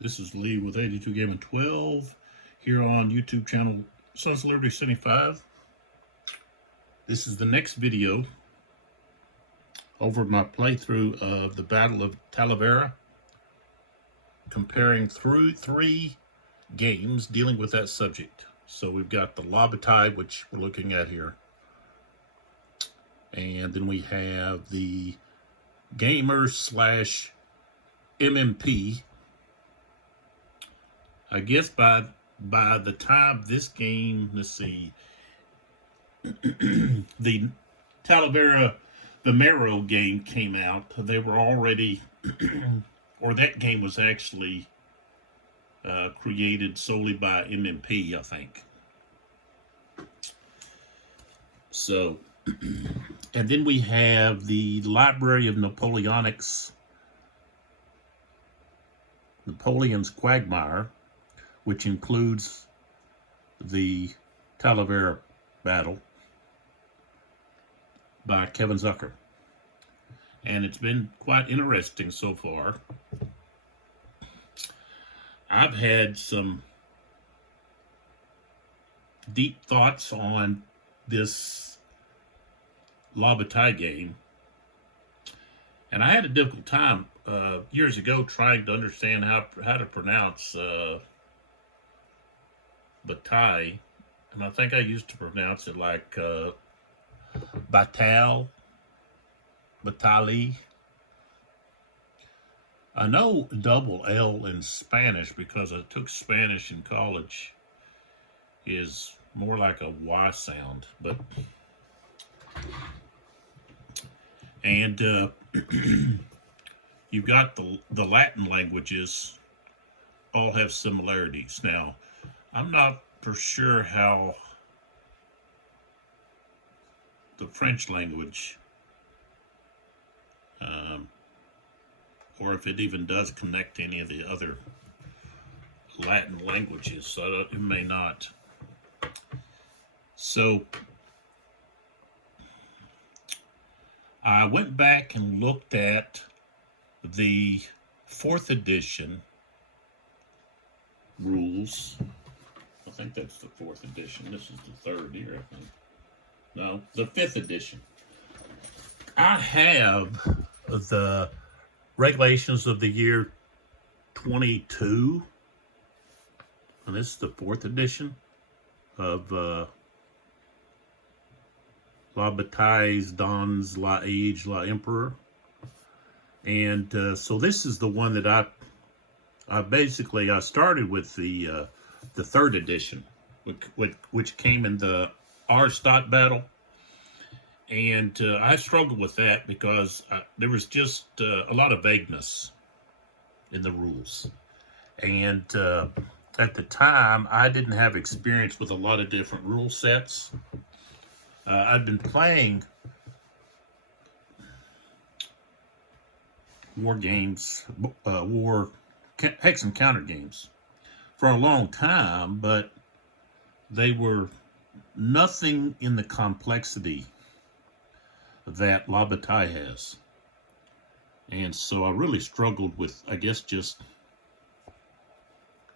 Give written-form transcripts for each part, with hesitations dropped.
This is Lee with 82 Gaming 12 here on YouTube channel Sons of Liberty 75. This is the next video over my playthrough of the Battle of Talavera, comparing through 3 games dealing with that subject. So we've got the Bataille, which we're looking at here, and then we have the Gamers / MMP. I guess by the time this game, let's see, the Talavera Vimeiro game came out, they were already, or that game was actually created solely by MMP, I think. So, and then we have the Library of Napoleonic's, Napoleon's Quagmire, which includes the Talavera battle by Kevin Zucker. And it's been quite interesting so far. I've had some deep thoughts on this Bataille game, and I had a difficult time years ago trying to understand how to pronounce Bataille, and I think I used to pronounce it like Bataille. I know double L in Spanish because I took Spanish in college is more like a Y sound, but and you've got the Latin languages all have similarities. Now, I'm not for sure how the French language, or if it even does connect to any of the other Latin languages, so it may not. So I went back and looked at the 4th edition rules. I think that's the 4th edition. This is the 3rd here, I think. No, the 5th edition. I have the regulations of the year 22, and this is the 4th edition of La Bataille dans l'Age la Empereur. And so this is the one that I started with the 3rd edition, which came in the Arstotzka battle, and I struggled with that because there was just a lot of vagueness in the rules, and at the time I didn't have experience with a lot of different rule sets. I'd been playing war games, hex and counter games for a long time, but they were nothing in the complexity that Bataille has. And so I really struggled with, I guess, just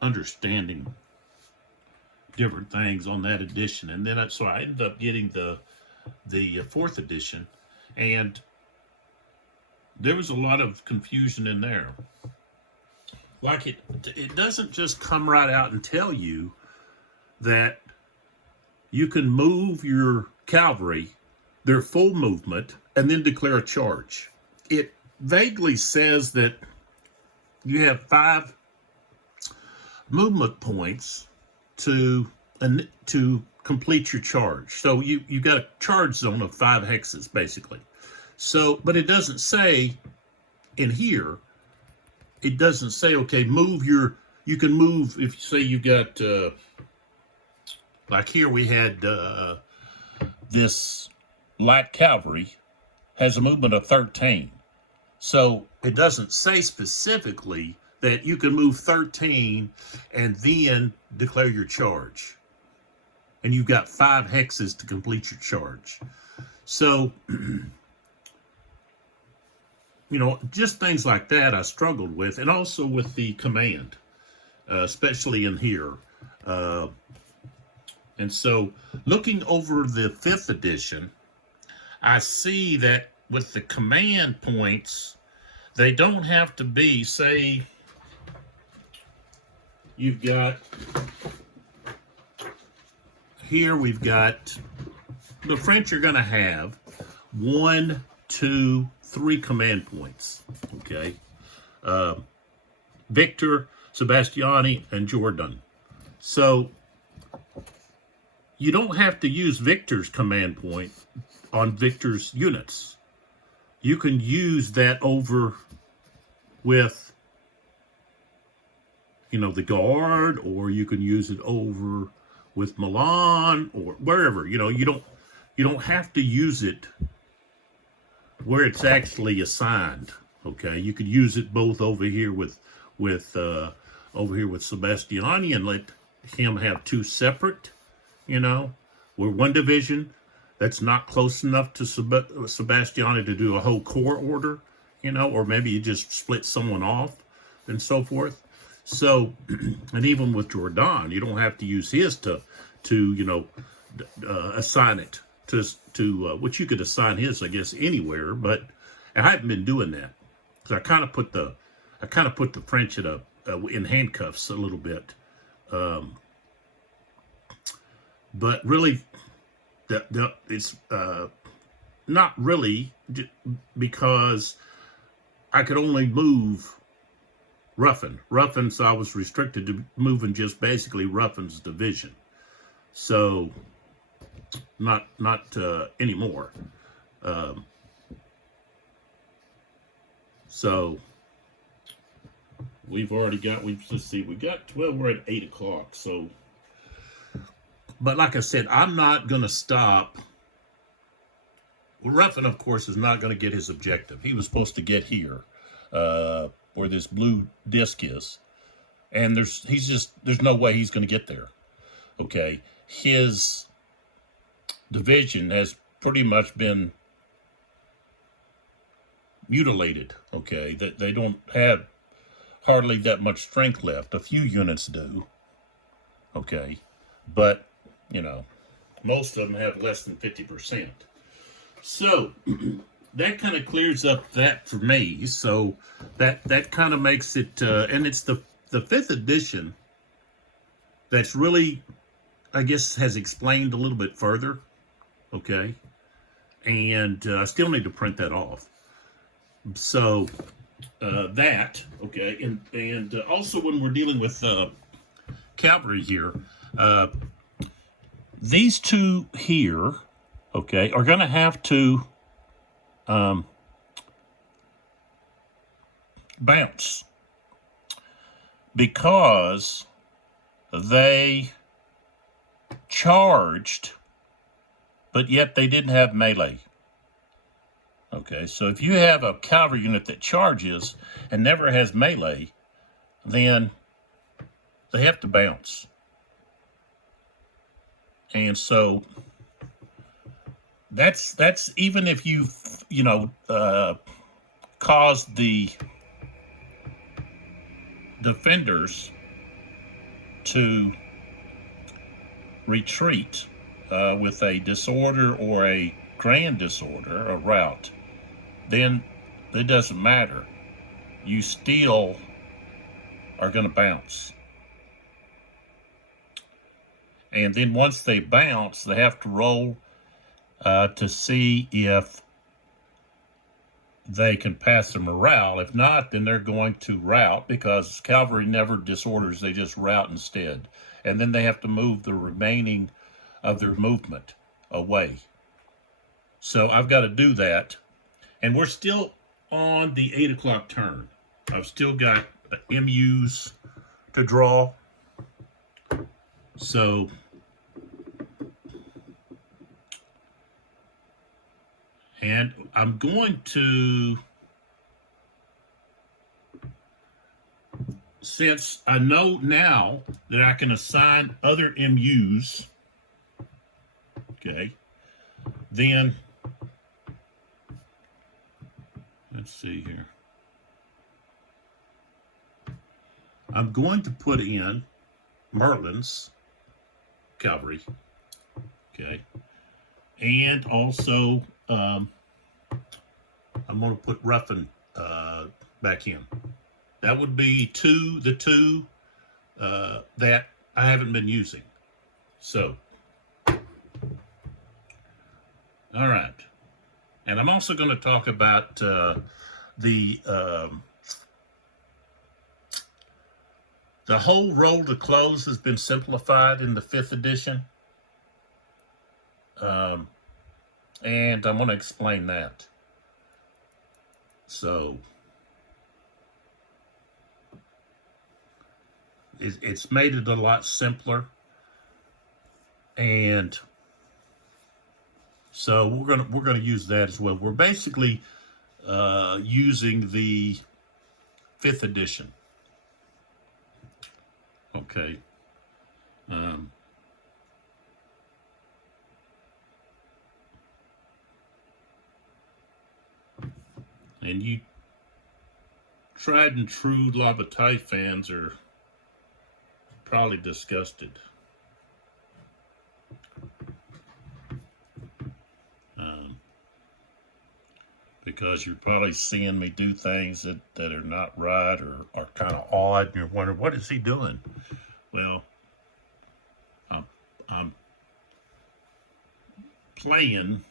understanding different things on that edition. And then so I ended up getting the 4th edition, and there was a lot of confusion in there. Like it doesn't just come right out and tell you that you can move your cavalry, their full movement, and then declare a charge. It vaguely says that you have 5 movement points to complete your charge. So you got a charge zone of 5 hexes, basically. So, but it doesn't say in here, it doesn't say, okay, you can move, if you say you got, like here we had this light cavalry has a movement of 13. So it doesn't say specifically that you can move 13 and then declare your charge. And you've got 5 hexes to complete your charge. So you know, just things like that I struggled with, and also with the command. especially in here. And so looking over the 5th edition, I see that with the command points, they don't have to be, say, you've got, here we've got, the French are going to have 1, 2, 3 command points, okay? Victor, Sebastiani, and Jordan. So you don't have to use Victor's command point on Victor's units. You can use that over with, you know, the Guard, or you can use it over with Malone, or wherever. You know, you don't have to use it where it's actually assigned. Okay, you could use it both over here with Sebastiani and let him have 2 separate. You know, where one division that's not close enough to Sebastiani to do a whole corps order. You know, or maybe you just split someone off and so forth. So, and even with Jordan, you don't have to use his to you know, assign it to which you could assign his, I guess, anywhere. But I haven't been doing that because I kind of put the French at in handcuffs a little bit. But really, it's not really, because I could only move Ruffin. Ruffin's, I was restricted to moving just basically Ruffin's division. So, not anymore. So, we've already got, let's see, we got 12, we're at 8 o'clock, so. But like I said, I'm not going to stop. Well, Ruffin, of course, is not going to get his objective. He was supposed to get here, where this blue disc is. And there's no way he's going to get there. Okay. His division has pretty much been mutilated. Okay. That they don't have hardly that much strength left. A few units do. Okay. But, you know, most of them have less than 50%. So that kind of clears up that for me. So that kind of makes it, and it's the 5th edition that's really, I guess, has explained a little bit further. Okay. And I still need to print that off. So that, okay. And also when we're dealing with cavalry here, these two here, okay, are going to have to bounce because they charged, but yet they didn't have melee. Okay, so if you have a cavalry unit that charges and never has melee, then they have to bounce. And so that's even if you cause the defenders to retreat with a disorder or a grand disorder, a rout, then it doesn't matter. You still are going to bounce. And then once they bounce, they have to roll to see if they can pass the morale. If not, then they're going to rout, because cavalry never disorders, they just rout instead. And then they have to move the remaining of their movement away. So I've got to do that. And we're still on the 8 o'clock turn. I've still got MUs to draw. So and I'm going to, since I know now that I can assign other MUs, okay, then let's see here. I'm going to put in Merlin's cavalry, okay, and also I'm going to put Ruffin back in. That would be the two that I haven't been using. So, all right, and I'm also going to talk about the whole roll to close has been simplified in the 5th edition. And I'm going to explain that. So, it's made it a lot simpler. And so we're gonna use that as well. We're basically using the 5th edition. Okay. And you tried and true La Bataille fans are probably disgusted. Because you're probably seeing me do things that are not right or are kind of odd, and you're wondering, what is he doing? Well, I'm playing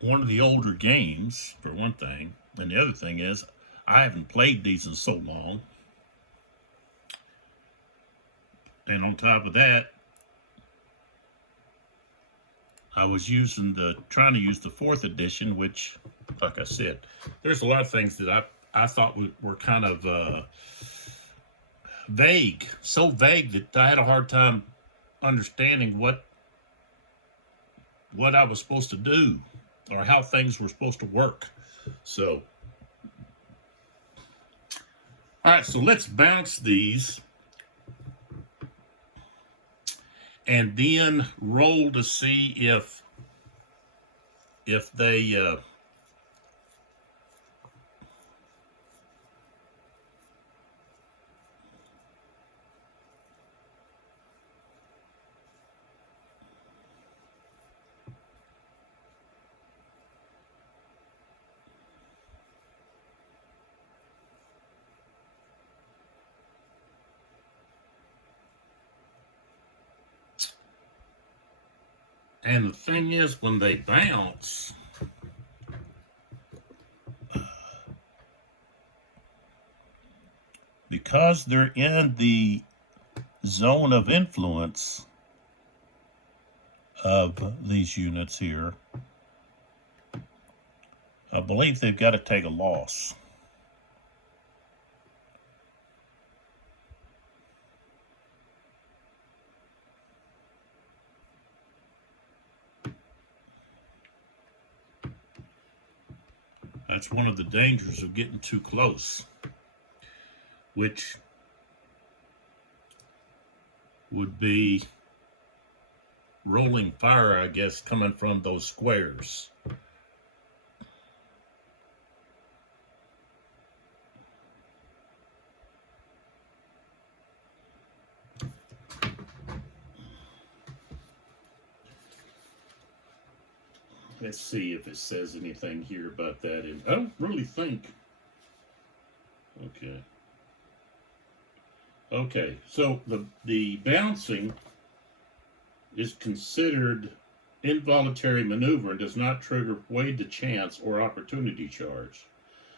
one of the older games, for one thing, and the other thing is, I haven't played these in so long. And on top of that, I was trying to use the 4th edition, which, like I said, there's a lot of things that I thought were kind of vague, so vague that I had a hard time understanding what I was supposed to do or how things were supposed to work. So, all right, so let's bounce these and then roll to see if they and the thing is, when they bounce, because they're in the zone of influence of these units here, I believe they've got to take a loss. That's one of the dangers of getting too close, which would be rolling fire, I guess, coming from those squares. Let's see if it says anything here about that. And I don't really think. Okay. Okay, so the bouncing is considered involuntary maneuver and does not trigger weighed to chance or opportunity charge.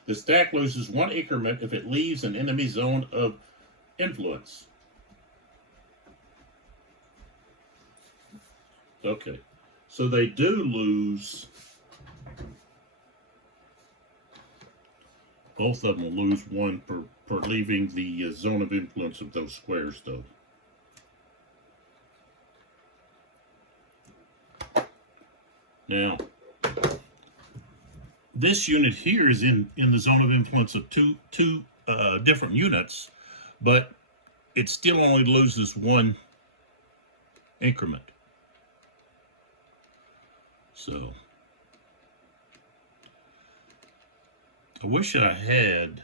The stack loses 1 increment if it leaves an enemy zone of influence. Okay, so they do lose. Both of them will lose 1 for leaving the zone of influence of those squares, though. Now, this unit here is in the zone of influence of two different units, but it still only loses 1 increment. So, I wish I had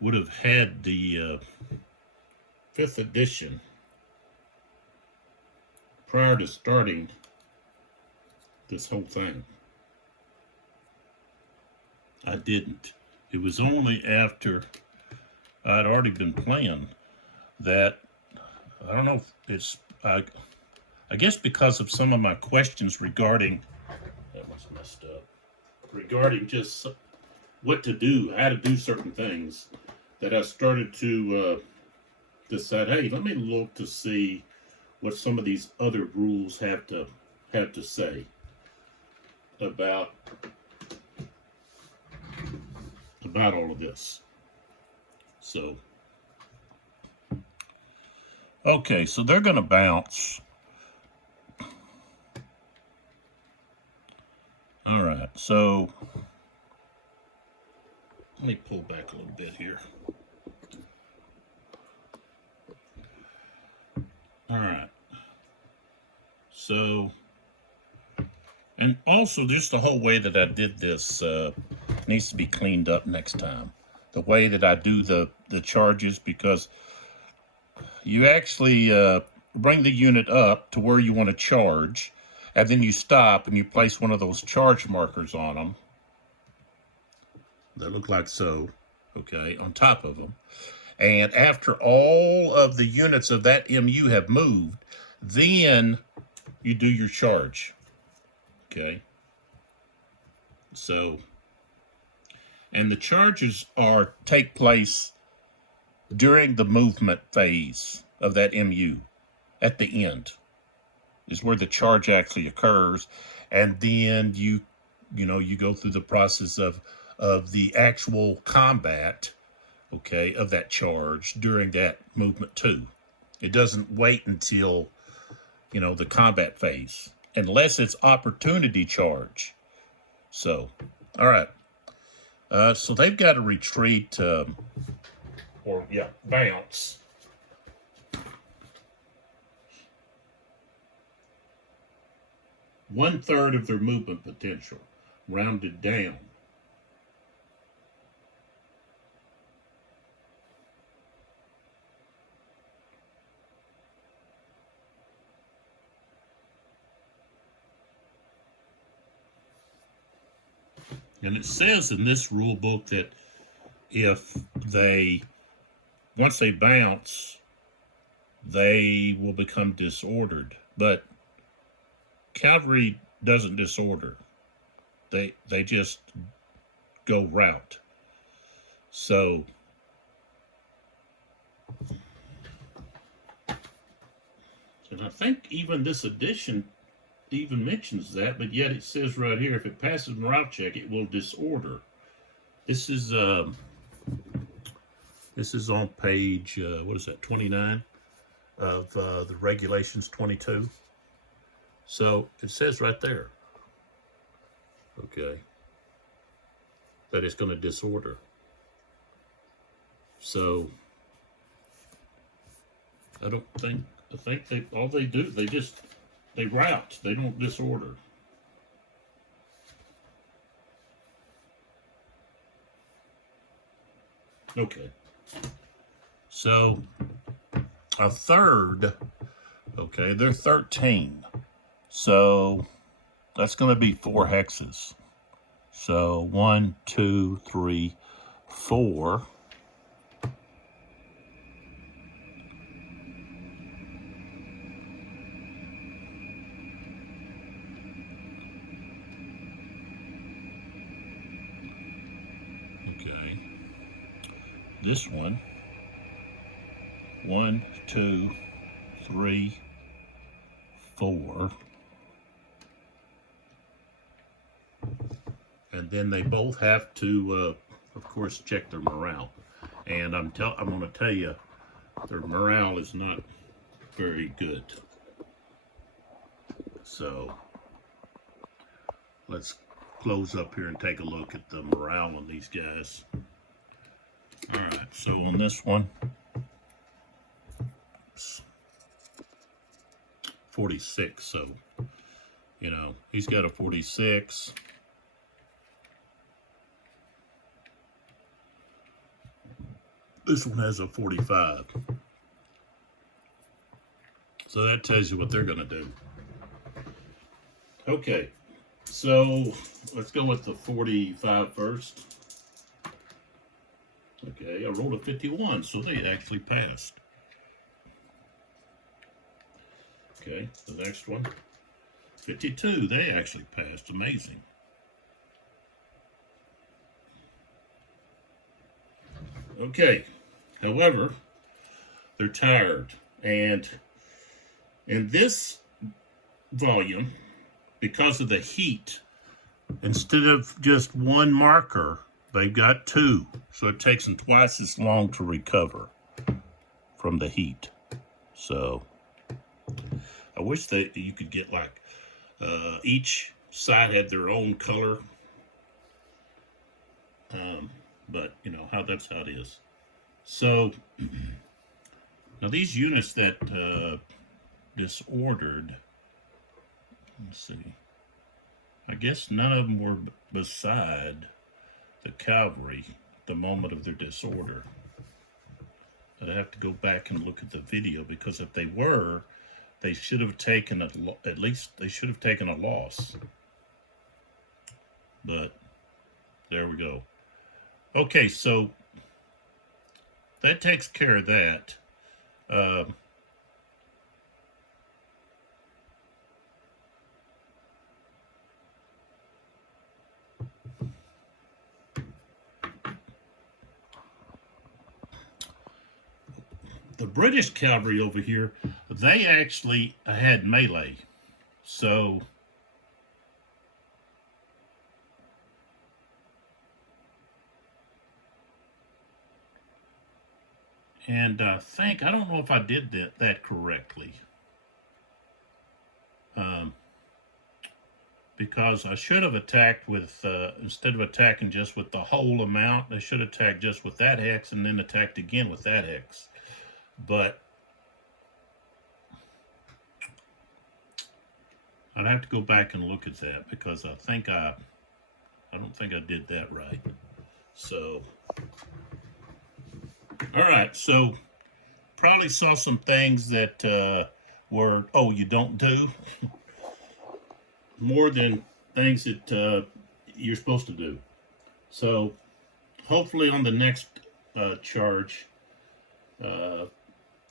would have had the 5th edition prior to starting this whole thing. I didn't. It was only after I'd already been playing that, I don't know if it's, I guess because of some of my questions regarding, that was messed up, regarding just what to do, how to do certain things, that I started to decide, hey, let me look to see what some of these other rules have to say about all of this. So, okay, so they're going to bounce. All right, so let me pull back a little bit here. All right. So, and also just the whole way that I did this needs to be cleaned up next time. The way that I do the charges, because you actually bring the unit up to where you want to charge, and then you stop and you place one of those charge markers on them. They look like so, okay, on top of them. And after all of the units of that MU have moved, then you do your charge, okay? So, and the charges take place during the movement phase of that MU. At the end is where the charge actually occurs, and then you go through the process of the actual combat, okay, of that charge during that movement too. It doesn't wait until, the combat phase, unless it's opportunity charge. So, all right. So they've got to retreat, bounce. One-third of their movement potential, rounded down. And it says in this rule book that once they bounce, they will become disordered. But cavalry doesn't disorder. They just go route. So and I think even this edition even mentions that, but yet it says right here, if it passes morale check, it will disorder. This is on page 29 of the regulations 22. So it says right there, okay, that it's going to disorder. So I think all they do, they route, they don't disorder. Okay. So a third, okay, they're 13. So that's going to be 4 hexes. So 1, 2, 3, 4. Okay. This one. 1, 2, 3, 4. And then they both have to, of course, check their morale. And I'm going to tell you, their morale is not very good. So let's close up here and take a look at the morale on these guys. All right, so on this one, 46. So, he's got a 46. This one has a 45. So that tells you what they're going to do. Okay, so let's go with the 45 first. Okay, I rolled a 51, so they actually passed. Okay, the next one, 52, they actually passed. Amazing. Okay, however, they're tired, and in this volume, because of the heat, instead of just one marker, they've got two, so it takes them twice as long to recover from the heat. So I wish that you could get like each side had their own color, but you know that's how it is. So now these units that disordered, let's see, I guess none of them were beside the cavalry at the moment of their disorder. I'd have to go back and look at the video, because if they were, they should have taken at least they should have taken a loss. But there we go. Okay, so that takes care of that. The British cavalry over here, they actually had melee. So and I don't know if I did that correctly. Because I should have attacked with, instead of attacking just with the whole amount, I should attack just with that hex and then attacked again with that hex. But I'd have to go back and look at that, because I don't think I did that right. So, all right. So probably saw some things that were, oh, you don't do more than things that you're supposed to do. So hopefully on the next charge,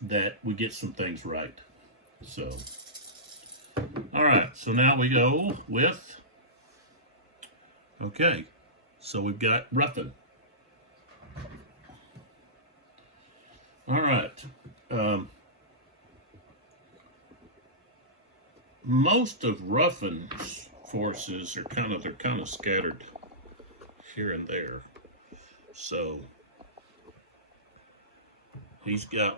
that we get some things right. So, all right, so now we go with, okay, so we've got Ruffin. All right. Most of Ruffin's forces are kind of scattered here and there. So he's got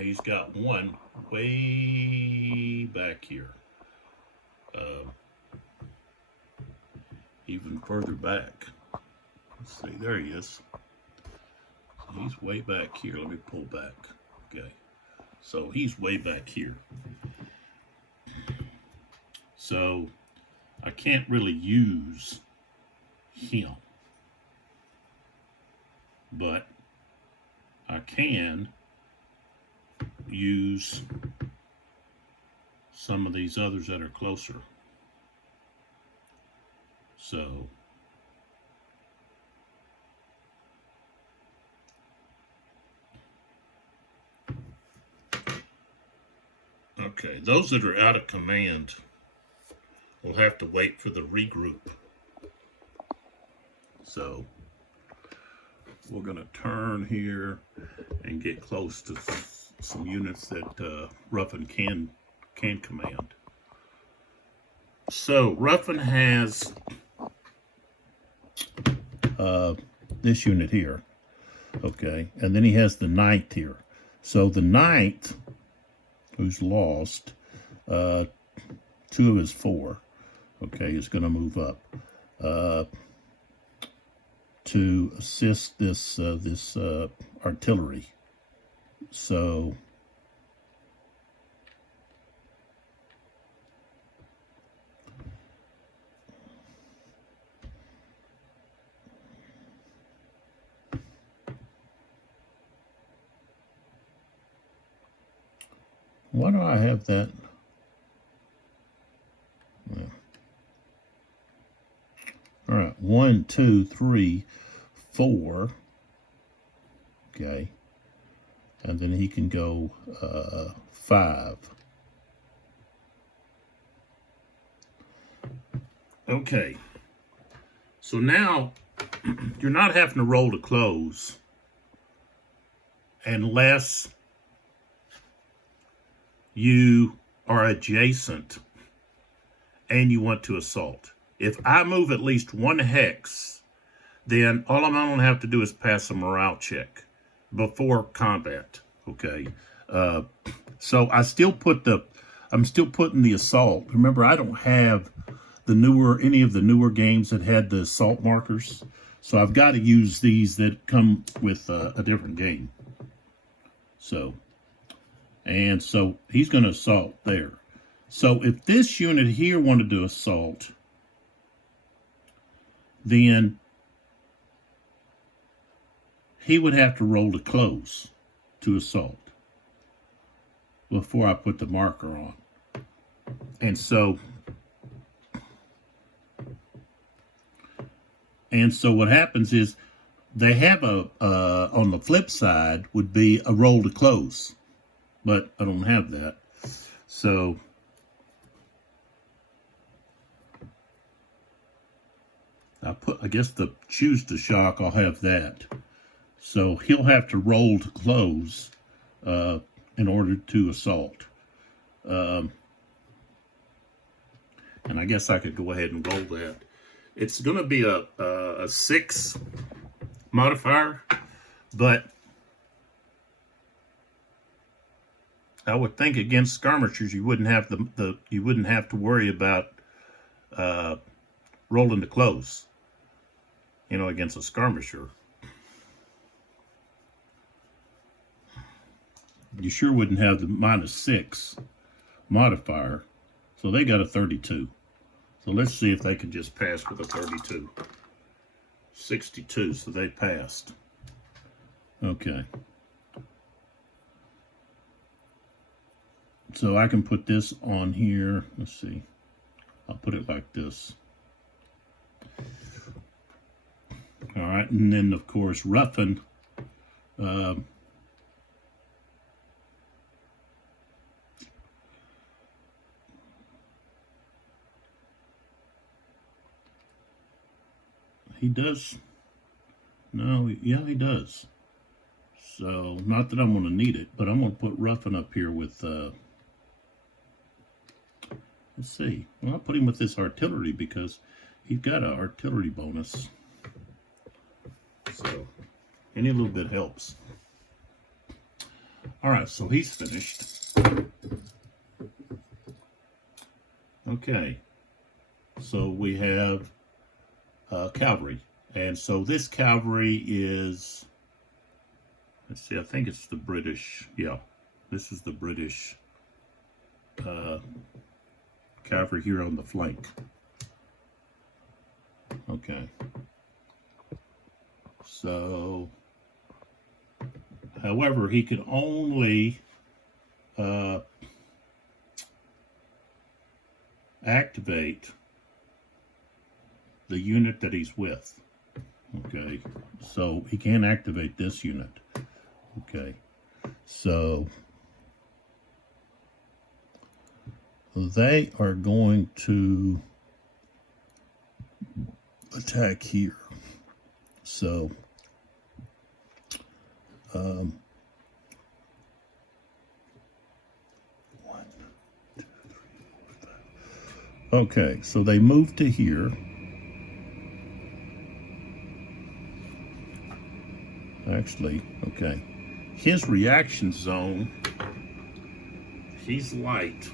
he's got one way back here. Even further back. Let's see, there he is. He's way back here. Let me pull back. Okay. So he's way back here. So I can't really use him. But I can use some of these others that are closer. So okay, those that are out of command will have to wait for the regroup. So we're going to turn here and get close to some units that Ruffin can command. So Ruffin has this unit here, okay, and then he has the 9th here. So the 9th, who's lost 2 of his 4, okay, is going to move up to assist this artillery. So Why do I have that? Yeah. All right, 1, 2, 3, 4. Okay. And then he can go 5. Okay. So now you're not having to roll to close unless you are adjacent and you want to assault. If I move at least 1 hex, then all I'm going to have to do is pass a morale check before combat. Okay. So I'm still putting the assault. Remember, I don't have any of the newer games that had the assault markers. So I've got to use these that come with a different game. So he's going to assault there. So if this unit here wanted to assault, then he would have to roll to close to assault before I put the marker on. And so what happens is they have on the flip side would be a roll to close, but I don't have that. So I guess the choose to shock, I'll have that. So he'll have to roll to close in order to assault. And I guess I could go ahead and roll that. It's going to be a 6 modifier, but I would think against skirmishers you wouldn't have you wouldn't have to worry about rolling to close. You know, against a skirmisher. You sure wouldn't have the -6 modifier. So they got a 32. So let's see if they can just pass with a 32. 62, so they passed. Okay. So I can put this on here. Let's see. I'll put it like this. All right, and then of course Ruffin. He does. No, yeah, he does. So, not that I'm going to need it, but I'm going to put Ruffin up here with, let's see. Well, I'll put him with this artillery because he's got an artillery bonus. So, any little bit helps. All right, so he's finished. Okay. So, we have cavalry. And so this cavalry is, let's see, I think it's the British. Yeah, this is the British cavalry here on the flank. Okay. So, however, he can only activate the unit that he's with. Okay, so he can't activate this unit. Okay, so they are going to attack here. So one, two, 3, 4, 5. Okay, so they move to here. Actually, okay. His reaction zone, he's light.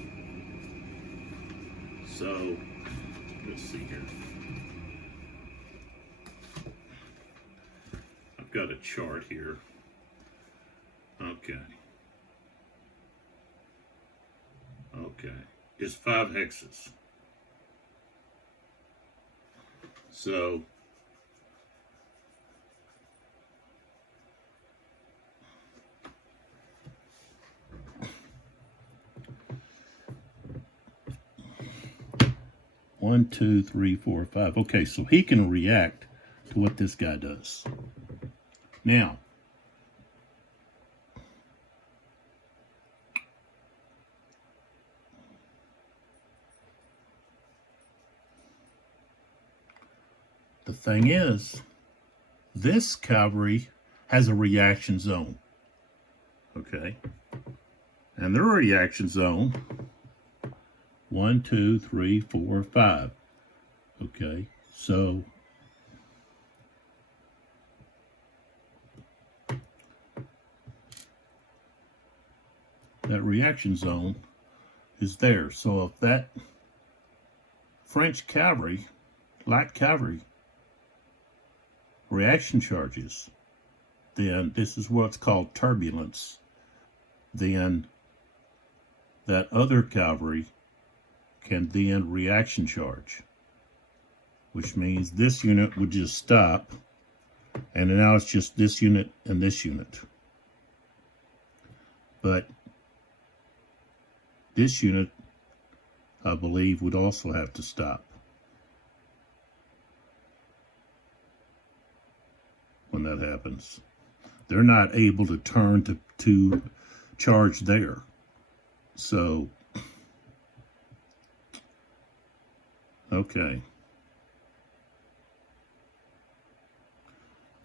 So, let's see here. I've got a chart here. Okay. Okay. It's 5 hexes. So, 1, 2, 3, 4, 5. Okay, so he can react to what this guy does. Now, the thing is, this cavalry has a reaction zone. Okay. And their reaction zone, 1, 2, 3, 4, 5. Okay. So that reaction zone is there. So if that French cavalry, light cavalry, reaction charges, then this is what's called turbulence. Then that other cavalry can then reaction charge, which means this unit would just stop, and now it's just this unit and this unit. But this unit, I believe, would also have to stop when that happens. They're not able to turn to charge there. So, okay.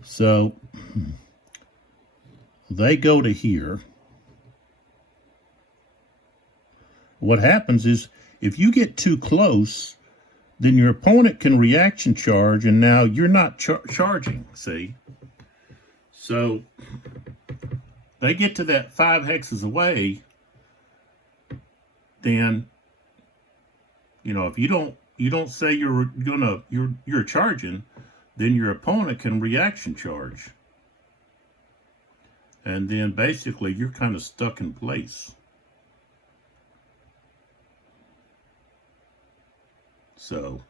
So, they go to here. What happens is, if you get too close, then your opponent can reaction charge, and now you're not charging, see? So, they get to that 5 hexes away, then, you know, if you don't say you're charging, then your opponent can reaction charge. And then basically you're kind of stuck in place. So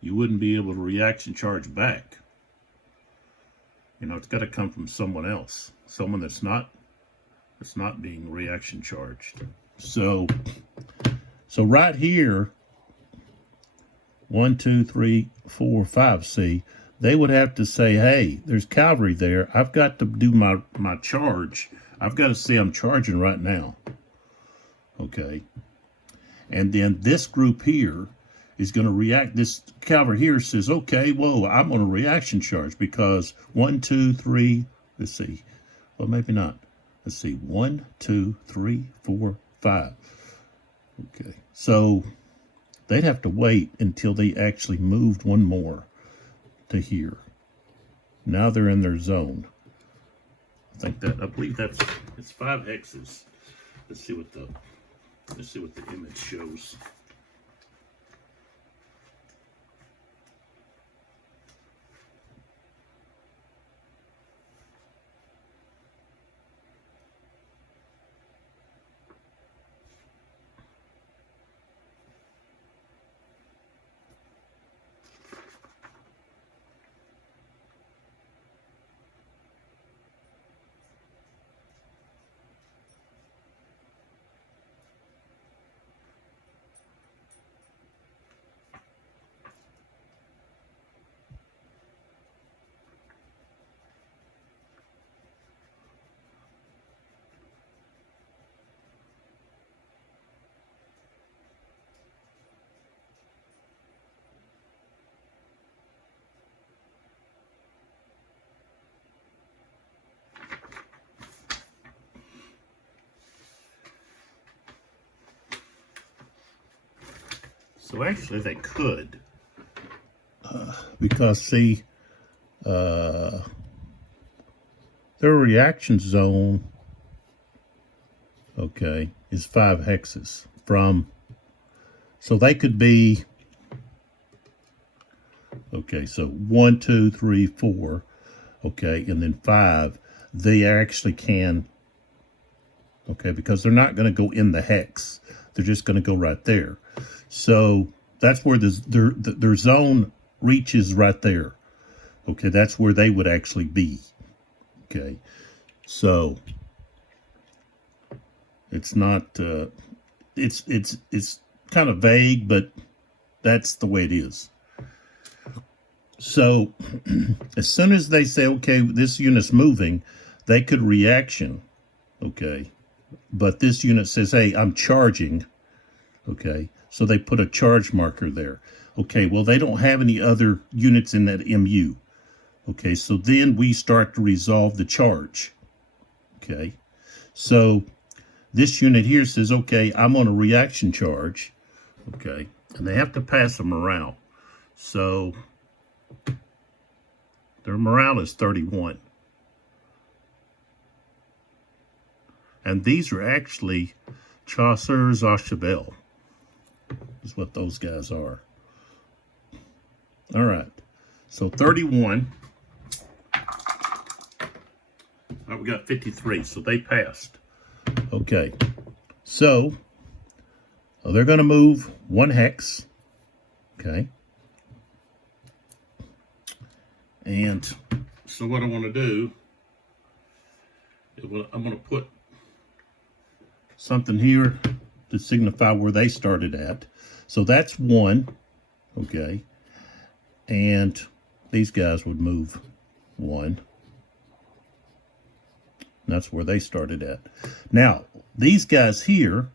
you wouldn't be able to reaction charge back. You know, it's got to come from someone else, someone that's not being reaction charged. So right here, 1, 2, 3, 4, 5. See, they would have to say, "Hey, there's cavalry there. I've got to do my charge. I've got to say I'm charging right now." Okay, and then this group here is going to react. This cavalry here says, "Okay, whoa, I'm on a reaction charge because 1, 2, 3. Let's see. Well, maybe not. Let's see. 1, 2, 3, 4, 5. Okay, so they'd have to wait until they actually moved one more to here. Now they're in their zone. I believe it's 5 hexes. Let's see what the image shows. So actually they could, because see, their reaction zone, okay, is 5 hexes from, so they could be, okay, so 1, 2, 3, 4, okay, and then 5, they actually can, okay, because they're not going to go in the hex. They're just going to go right there. So that's where their zone reaches right there. Okay, that's where they would actually be. Okay, so it's not it's kind of vague, but That's the way it is. So as soon as they say, okay, this unit's moving, they could reaction, okay? But this unit says, hey, I'm charging, okay? So they put a charge marker there. Okay, well, they don't have any other units in that MU. Okay, so then we start to resolve the charge. Okay, so this unit here says, okay, I'm on a reaction charge. Okay, and they have to pass a morale. So their morale is 31. And these are actually chasseurs à cheval, is what those guys are. All right, so 31. All right, we got 53, so they passed. Okay, so they're going to move 1 hex. Okay. And so what I want to do is I'm going to put something here to signify where they started at. So that's 1. Okay. And these guys would move 1. That's where they started at. Now, these guys here,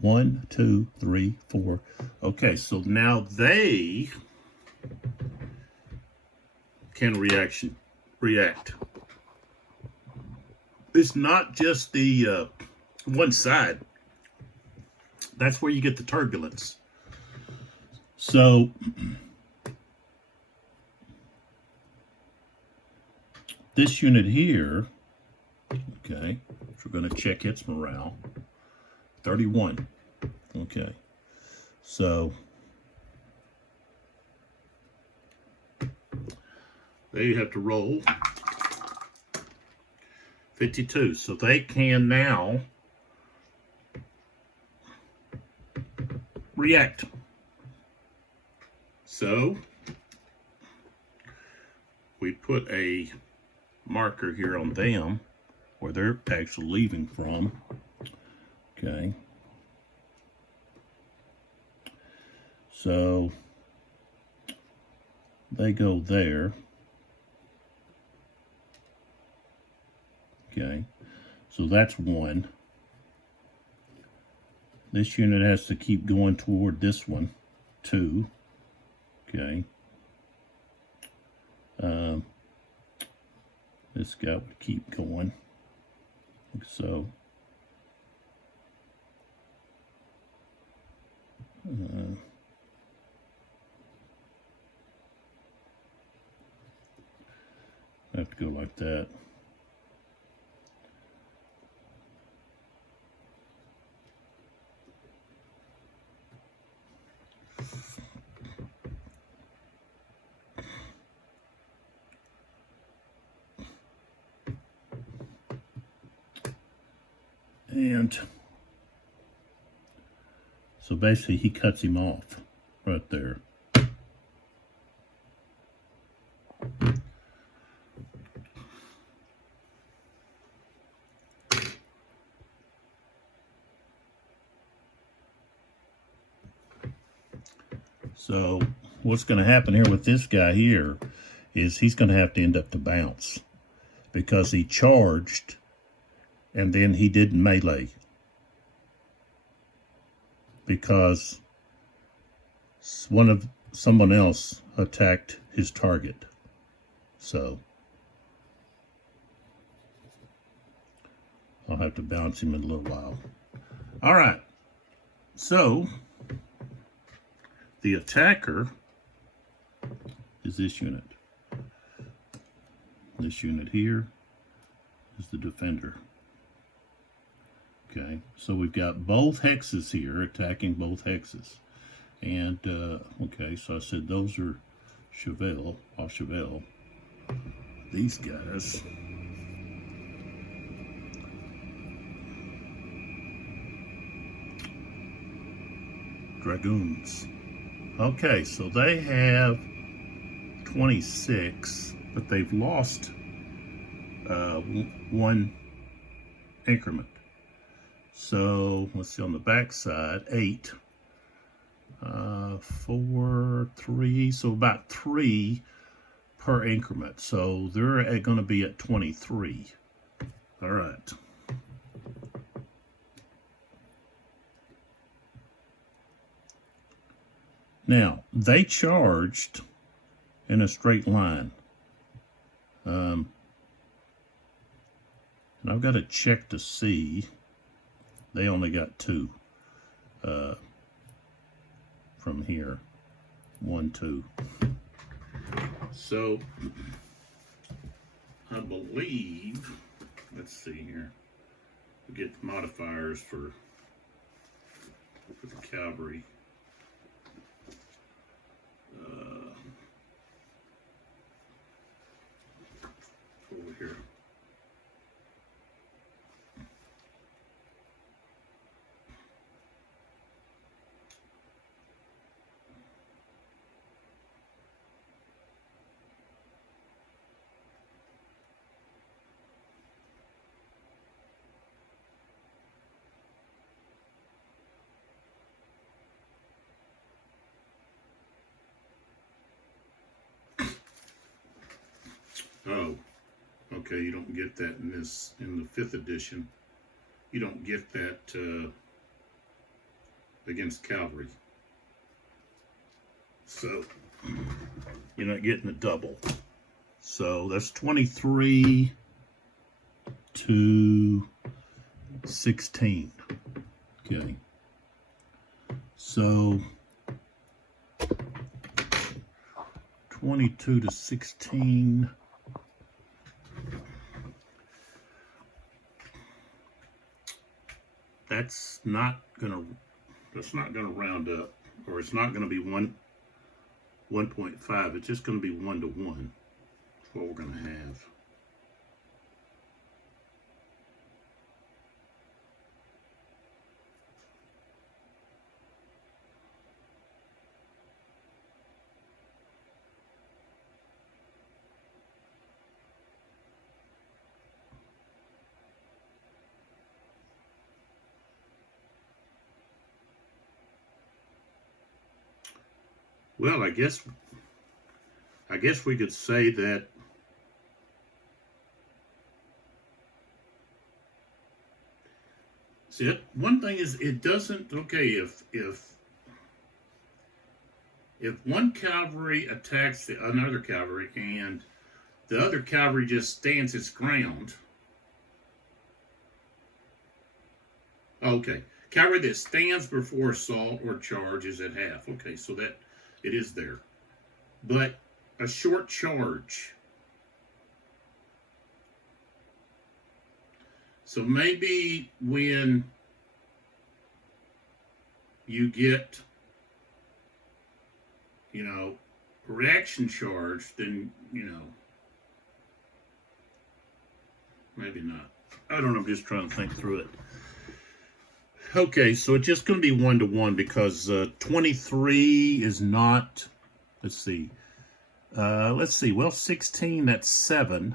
1, 2, 3, 4. Okay, so now they can react. It's not just the one side. That's where you get the turbulence. So this unit here, okay, so we're going to check its morale. 31. Okay, so they have to roll 52. So they can now react. So we put a marker here on them where they're actually leaving from. Okay. So they go there. Okay. So that's 1. This unit has to keep going toward this one. 2. Okay. This guy would keep going. Like so. I have to go like that. And so basically he cuts him off right there. So what's going to happen here with this guy here is he's going to have to end up to bounce because he charged and then he didn't melee because someone else attacked his target. So I'll have to bounce him in a little while. All right. So the attacker is this unit. This unit here is the defender. Okay, so we've got both hexes here, attacking both hexes. And, okay, so I said those are cheval, au cheval. These guys, dragoons. Okay, so they have 26, but they've lost 1 increment. So let's see on the back side, 8. 4, 3, so about 3 per increment. So they're going to be at 23. All right. Now, they charged in a straight line. And I've got to check to see. They only got 2 from here. 1, 2. So, I believe, let's see here. We get modifiers for the cavalry. Over here. Oh, okay, you don't get that in the 5th edition. You don't get that against cavalry. So, you're not getting a double. So, that's 23 to 16. Okay. So, 22 to 16. That's not gonna round up, or it's not gonna be 1.5. It's just gonna be 1 to 1. That's what we're gonna have. Well, I guess we could say that see, one thing is it doesn't, okay, if one cavalry attacks another cavalry and the other cavalry just stands its ground. Okay, cavalry that stands before assault or charge is at half. Okay, so that it is there. But a short charge. So maybe when you get, reaction charge, then, maybe not. I don't know, I'm just trying to think through it. Okay, so it's just going to be 1 to 1 because 23 is not, let's see, well, 16, that's 7.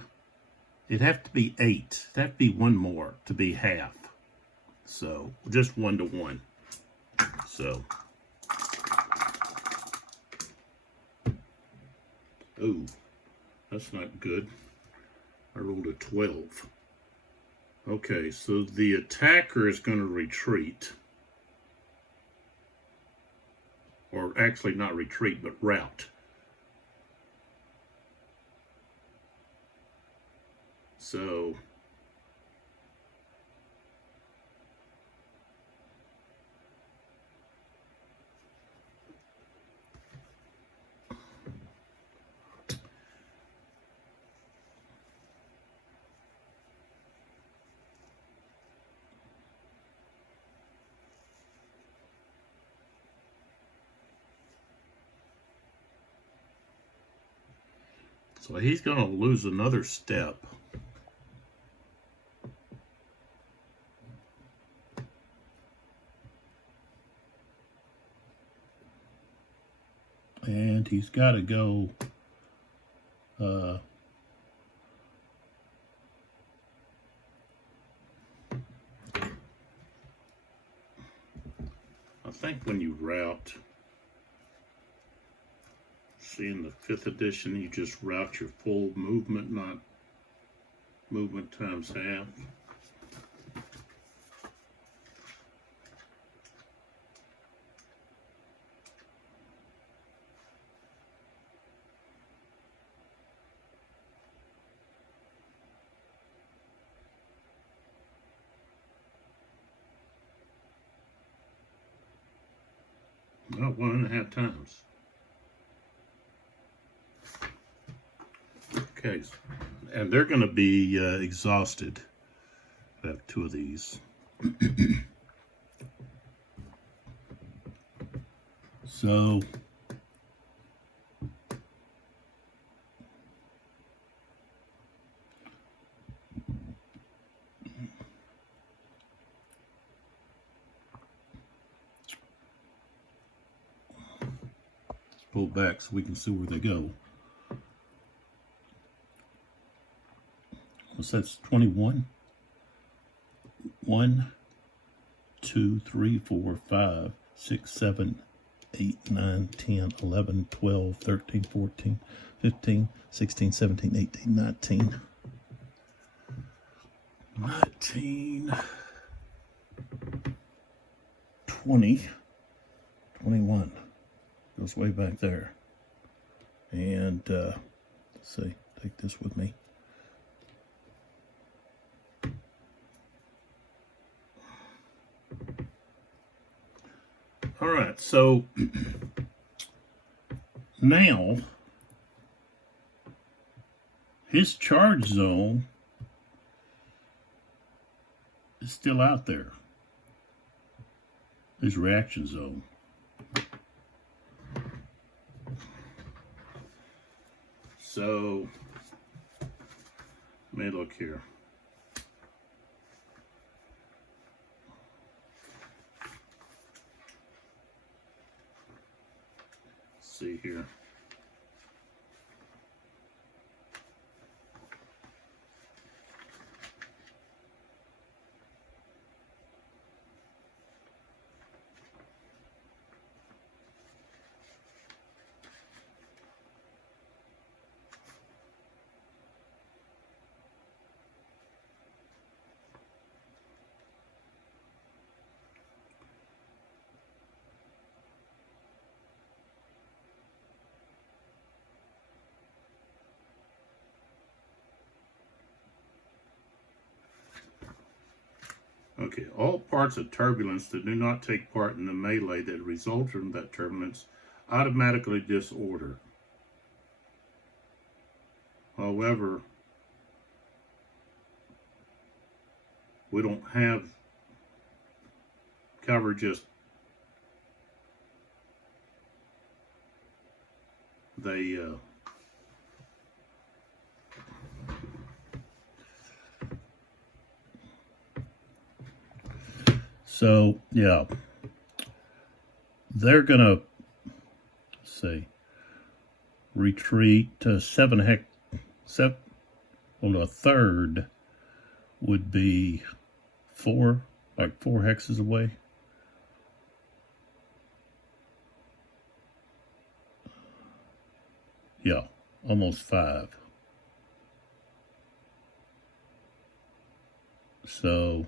It'd have to be 8. It'd have to be 1 more to be half. So, just 1 to 1. So, oh, that's not good. I rolled a 12. Okay, so the attacker is going to retreat. Or actually not retreat, but rout. So, he's going to lose another step. And he's got to go I think when you route, See, in the 5th edition, you just route your full movement, not movement times half. Well, 1.5 times. Okay, and they're going to be exhausted. I have 2 of these. So, let's pull back so we can see where they go. So that's 21. 1, 2, 3, 4, 5, 6, 7, 8, 9, 10, 11, 12, 13, 14, 15, 16, 17, 18, 19. 20, 21. Goes way back there. And, let's see, take this with me. All right, so now his charge zone is still out there. His reaction zone. So, let me look here. See here. Okay, all parts of turbulence that do not take part in the melee that result from that turbulence automatically disorder. However, we don't have cover just they so yeah, they're gonna retreat to 7 hex. Well, a third would be 4 hexes away. Yeah, almost 5. So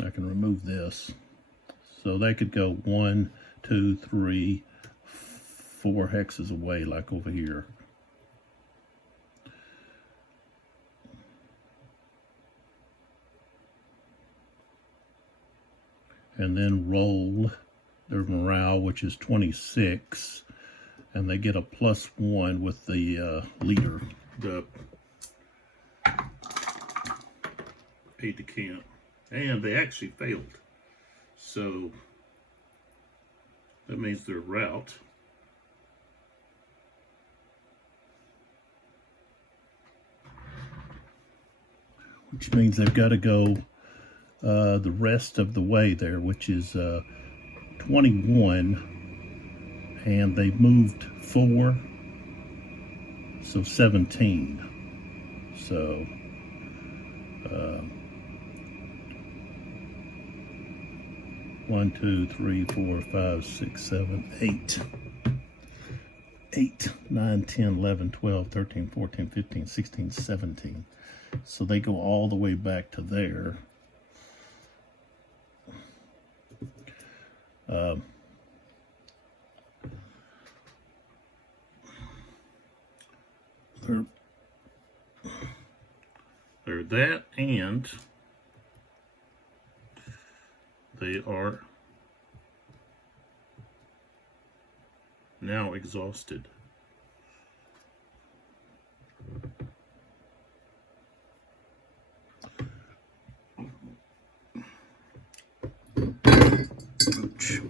I can remove this. So they could go 1, 2, 3, 4 hexes away, like over here. And then roll their morale, which is 26, and they get a +1 with the leader, the aide-de-camp. And they actually failed. So that means their route which means they've got to go the rest of the way there, which is 21, and they moved 4, So 17. So 1, 2, 3, 4, 5, 6, 7, 8. 8, 9, 10, 11, 12, 13, 14, 15, 16, 17. So they go all the way back to there. They're that, and they are now exhausted. Ouch.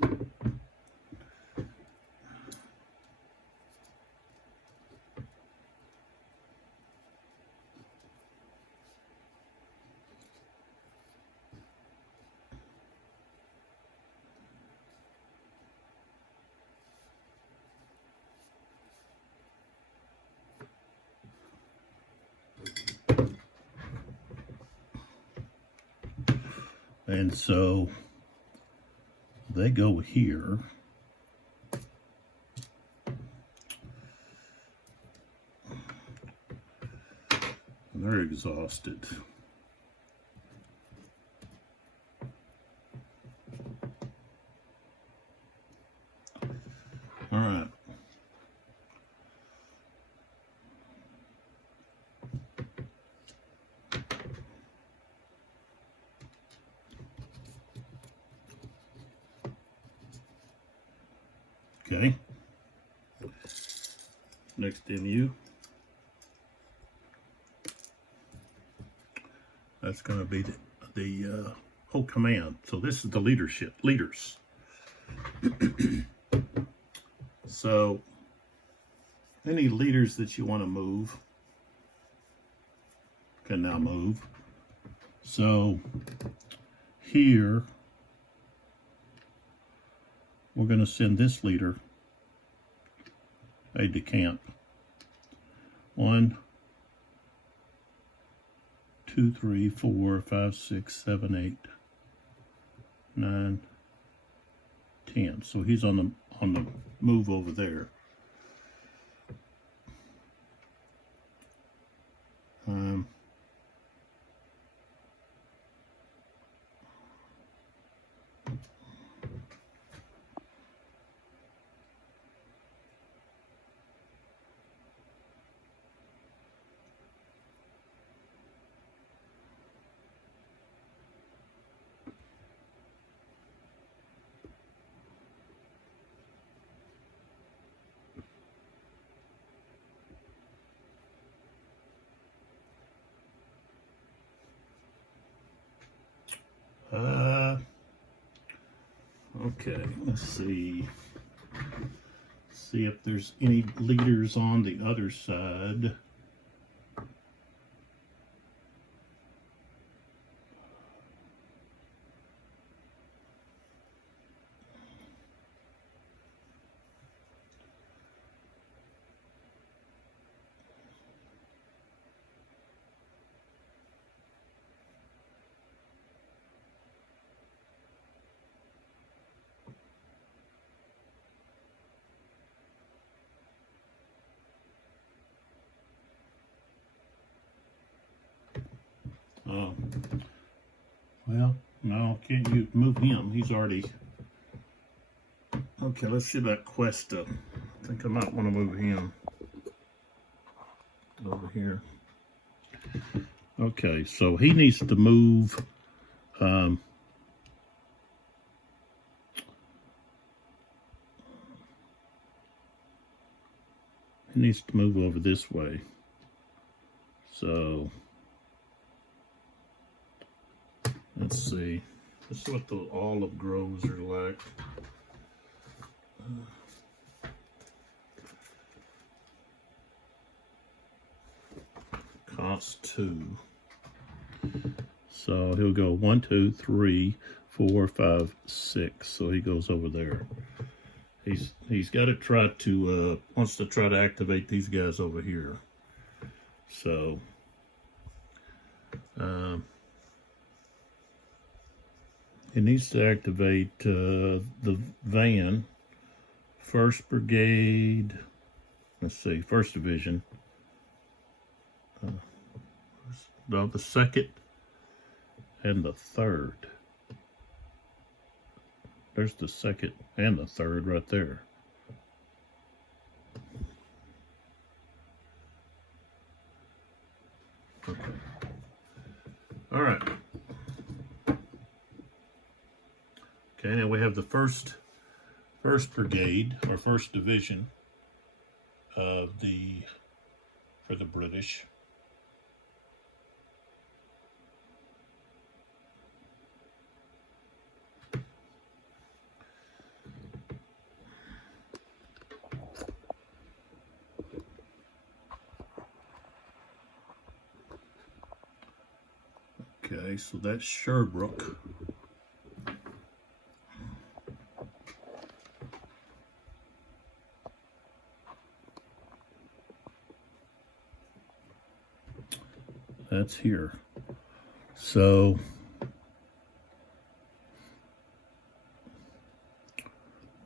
And so they go here. And they're exhausted. All right. Okay. Next MU. That's going to be the whole command. So this is the leaders. So any leaders that you want to move can now move. So here we're going to send this leader aide de camp. 1, 2, 3, 4, 5, 6, 7, 8, 9, 10. So he's on the move over there. Okay, let's see if there's any leaders on the other side. Well, no, can't you move him? He's already... Okay, let's see about Cuesta. I think I might want to move him over here. Okay, so he needs to move... he needs to move over this way. So... let's see. Let's see what the olive groves are like. Cost 2. So he'll go 1, 2, 3, 4, 5, 6. So he goes over there. He's got to try to wants to try to activate these guys over here. So, it needs to activate the van, 1st Brigade, let's see, 1st Division, the 2nd and the 3rd. There's the 2nd and the 3rd right there. Okay. All right. Okay, now we have the first Brigade or 1st Division of for the British. Okay, so that's Sherbrooke. That's here. So I'm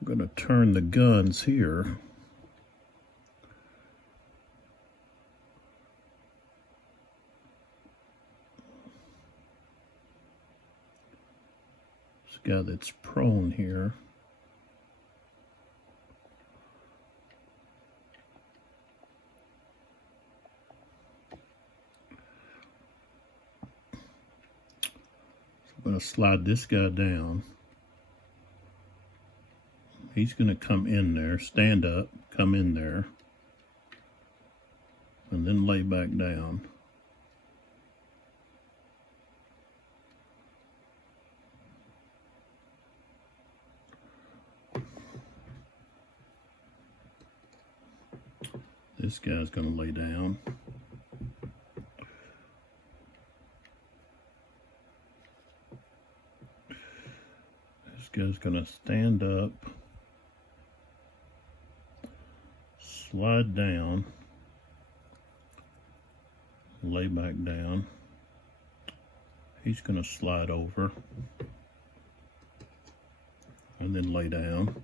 going to turn the guns here. This guy that's prone here. I'm going to slide this guy down. He's going to come in there, stand up, come in there, and then lay back down. This guy's going to lay down. Guy's gonna stand up, slide down, lay back down. He's gonna slide over and then lay down.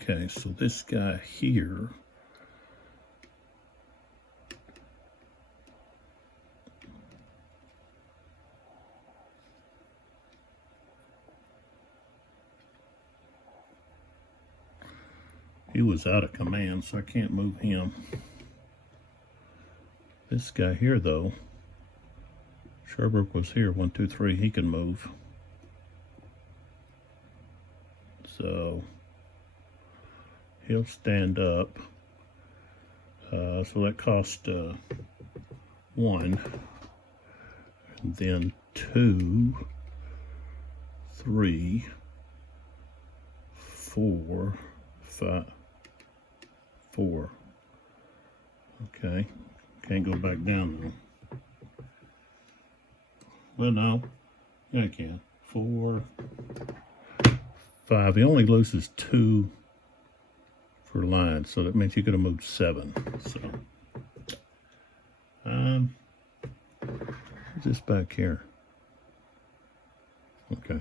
Okay, so this guy here, he was out of command, so I can't move him. This guy here, though, Sherbrooke was here, 1, 2, 3, he can move. So he'll stand up. So that cost 1, and then 2, 3, 4, 5, 4. Okay, can't go back down now. Well, no, yeah, I can. 4, 5. He only loses 2 for line, so that means you could have moved 7. So, what's this back here? Okay.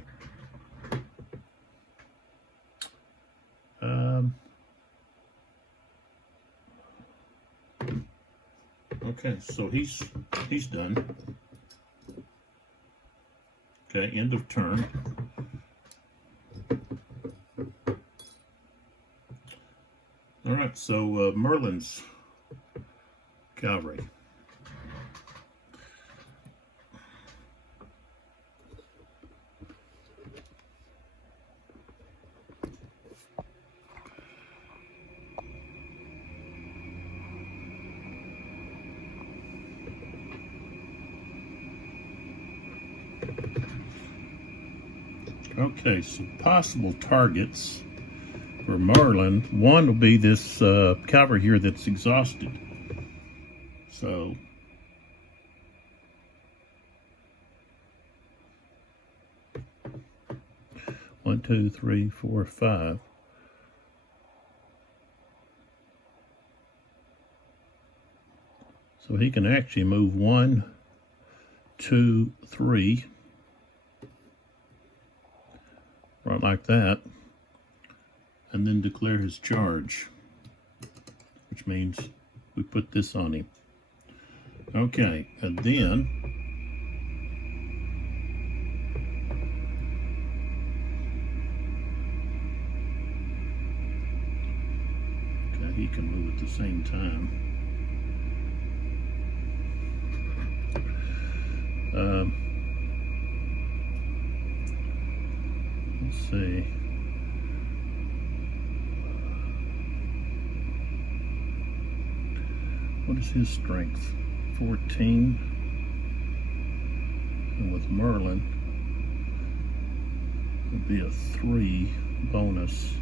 Okay, so he's done. Okay, end of turn. All right, so Merlin's cavalry. Okay, so possible targets for Marlin. One will be this cavalry here that's exhausted. So, one, two, three, four, five. So he can actually move 1, 2, 3. Right like that, and then declare his charge, which means we put this on him. Okay, and then he can move at the same time. Let's see. What is his strength? 14. And with Merlin, it would be a 3 bonus.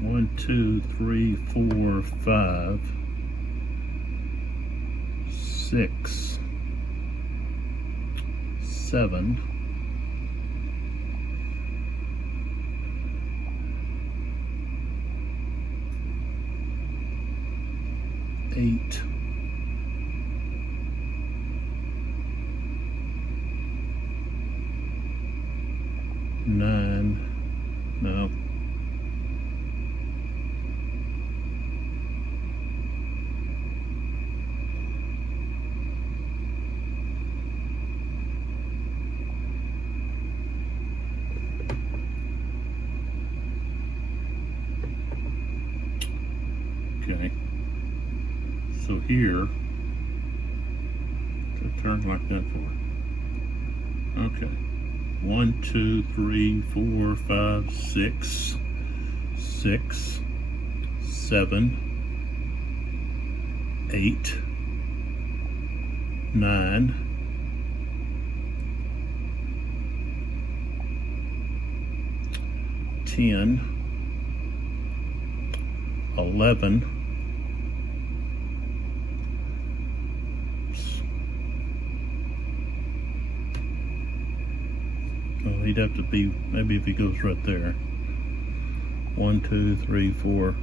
One, two, three, 4, 5, 6, 7, 8, 9, no. Okay, so here, turn like that for. Okay, 1, 2, 3, 4, 5, 6, 6, 7, 8, 9, 10, 11, well, he'd have to be, maybe if he goes right there. 1, 2, 3, 4.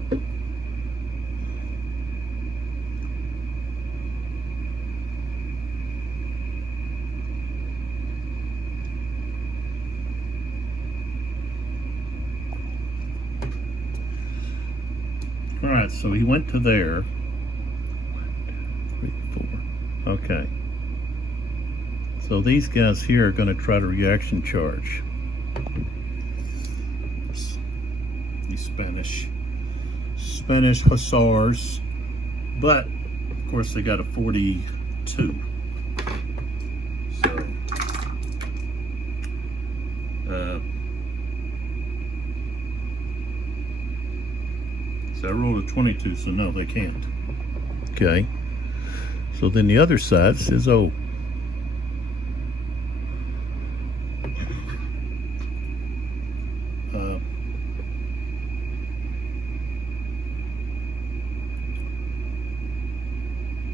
All right, so he went to there. 1, 2, 3, 4. Okay. So these guys here are going to try to reaction charge. These Spanish hussars. But, of course, they got a 42. So I rolled a 22, so no, they can't. Okay. So then the other side says, oh.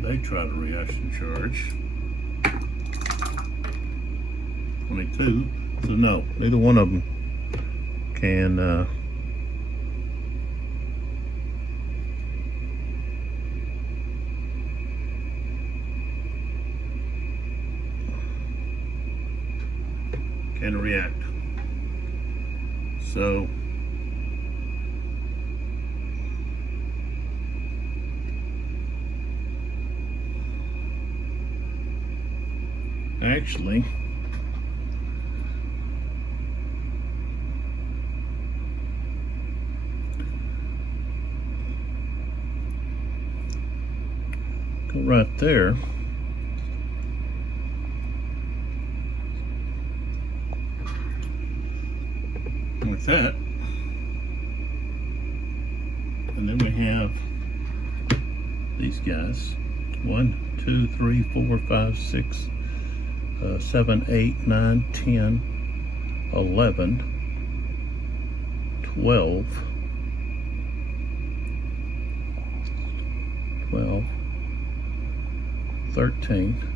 They try to reaction charge. 22. So no, neither one of them can and react. So actually, go right there. With that, and then we have these guys: 1, 2, 3, 4, 5, 6, 7, 8, 9, 10, 11, 12, 13.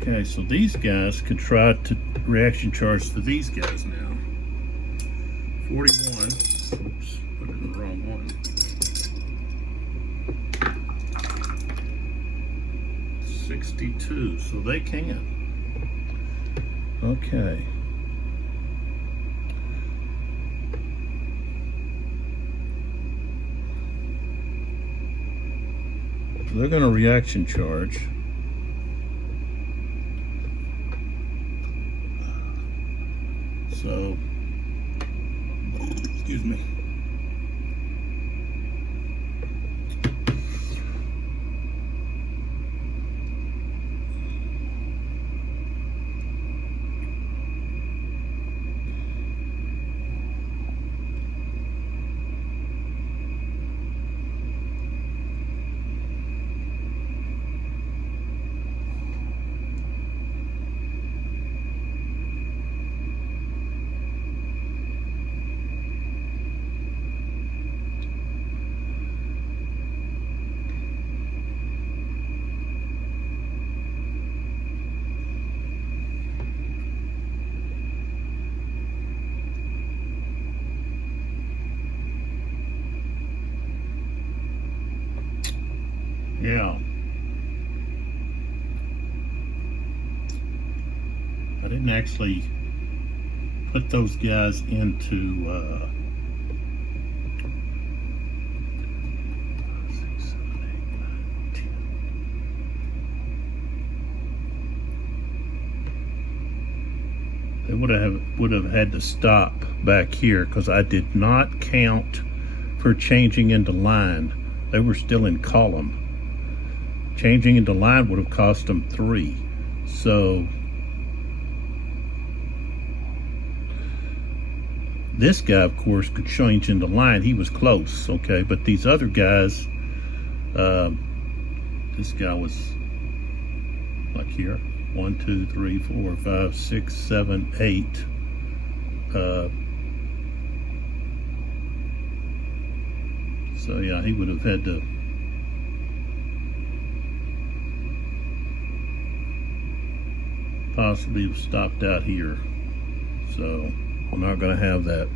Okay, so these guys could try to reaction charge to these guys now. 41. Oops, put it in the wrong one. 62, so they can. Okay. So they're going to reaction charge. So, excuse me. Yeah. I didn't actually put those guys into 6, 7, 8, 9, 10. They would have had to stop back here because I did not count for changing into line. They were still in column. Changing into line would have cost them 3. So this guy, of course, could change into line. He was close, okay? But these other guys, this guy was like here. 1, 2, 3, 4, 5, 6, 7, 8. So yeah, he would have had to possibly have stopped out here. So we're not going to have that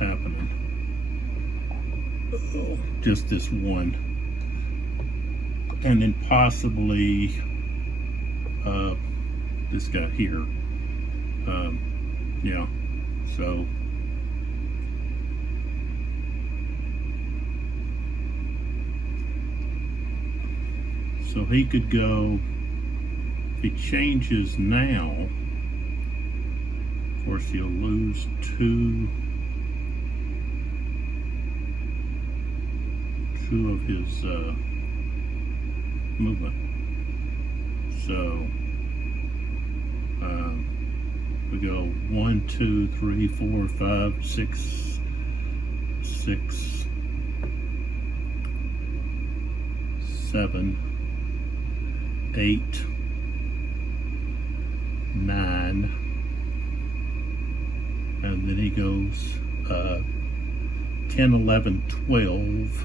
happening. Oh, just this one. And then possibly this guy here. Yeah, so he could go. If he changes now, of course he'll lose 2 of his movement. So we go 1, 2, 3, 4, 5, 6, 7, 8, 9, and then he goes 10, 11, 12.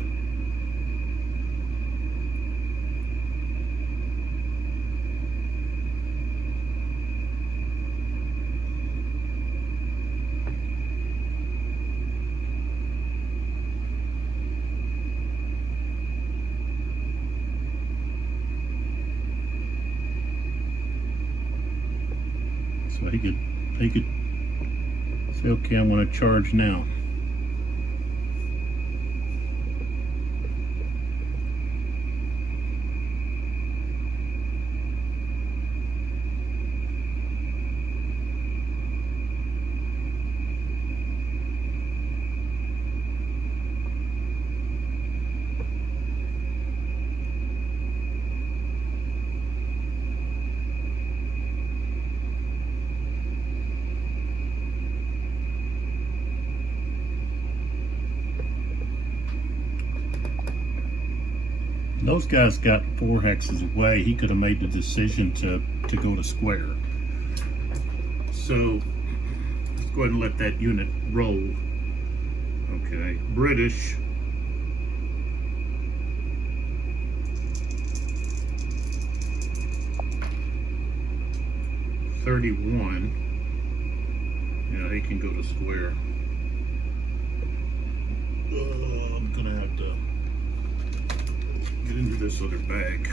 So he could say, okay, I want to charge now. Those guys got 4 hexes away. He could have made the decision to go to square. So let's go ahead and let that unit roll. Okay, British. $31. Yeah, he can go to square. I'm gonna have to get into this other bag.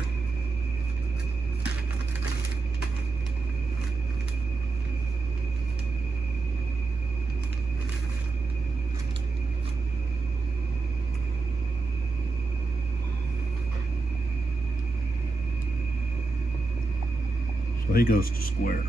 So he goes to square.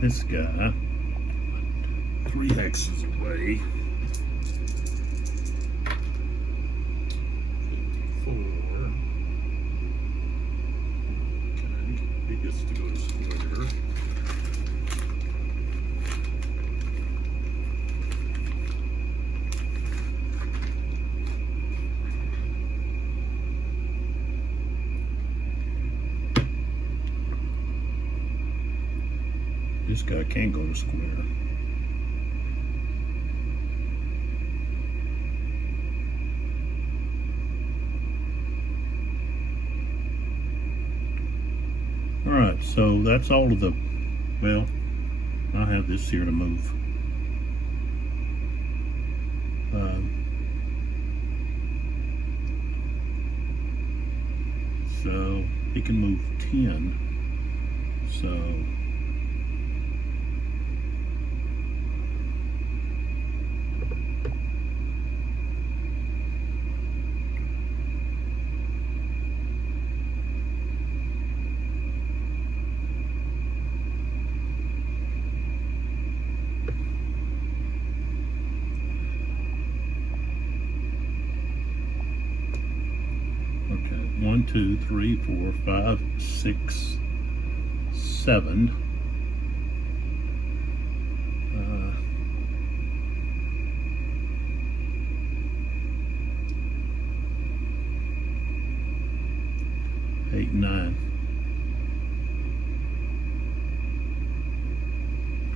This guy, 3 hexes away. 4. Okay, he gets to go to square. This guy can't go to square. All right, so that's all of the, well, I have this here to move. So he can move 10. So okay, 1, 2, 3, 4, 5, 6, 7. 8, 9.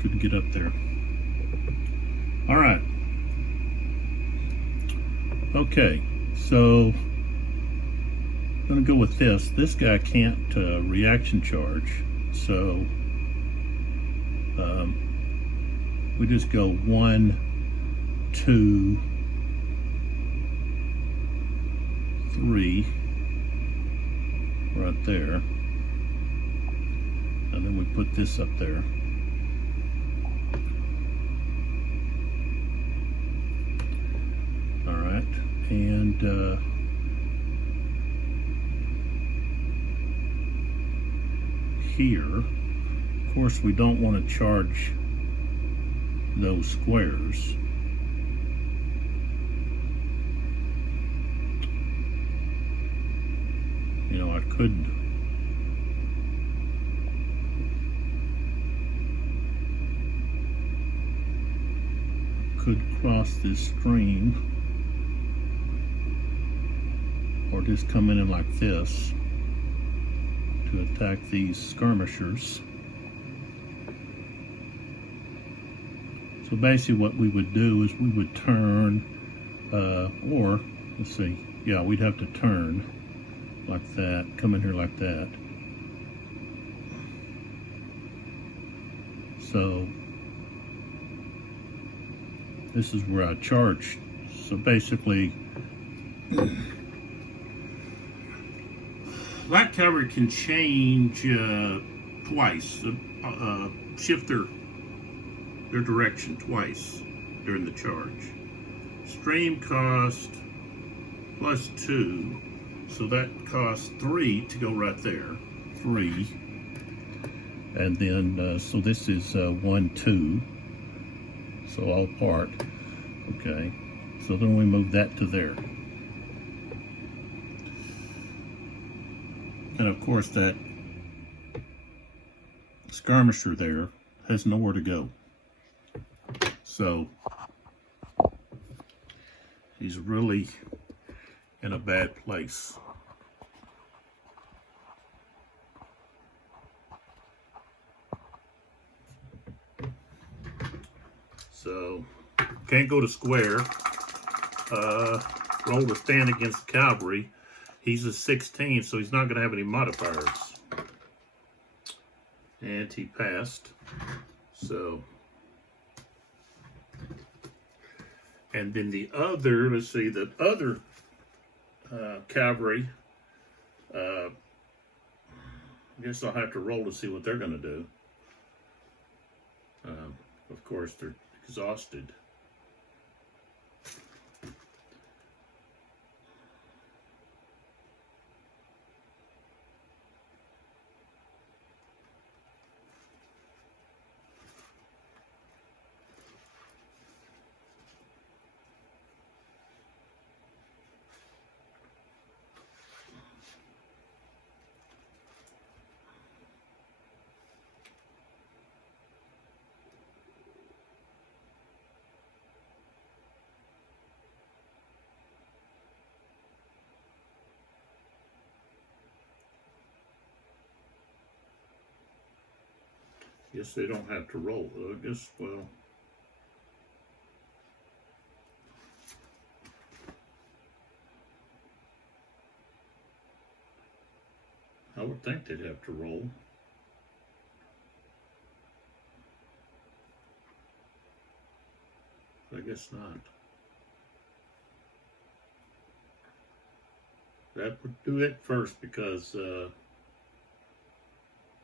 Couldn't get up there. All right. Okay, so I'm gonna go with this. This guy can't reaction charge, so we just go 1, 2, 3 right there, and then we put this up there. And here, of course, we don't want to charge those squares. You know, I could cross this stream, or just come in like this to attack these skirmishers. So basically what we would do is we would turn, or let's see, yeah, we'd have to turn like that, come in here like that. So this is where I charge. So basically, light cavalry can change twice, shift their direction twice during the charge. Stream cost +2, so that costs 3 to go right there. 3. And then, so this is 1, 2. So all part. Okay. So then we move that to there. And of course that skirmisher there has nowhere to go. So he's really in a bad place. So can't go to square. Roll to stand against the cavalry. He's a 16, so he's not going to have any modifiers. And he passed. So, and then the other, let's see, the other cavalry, I guess I'll have to roll to see what they're going to do. Of course, they're exhausted. Guess they don't have to roll, though. I guess, well, I would think they'd have to roll. I guess not. That would do it first because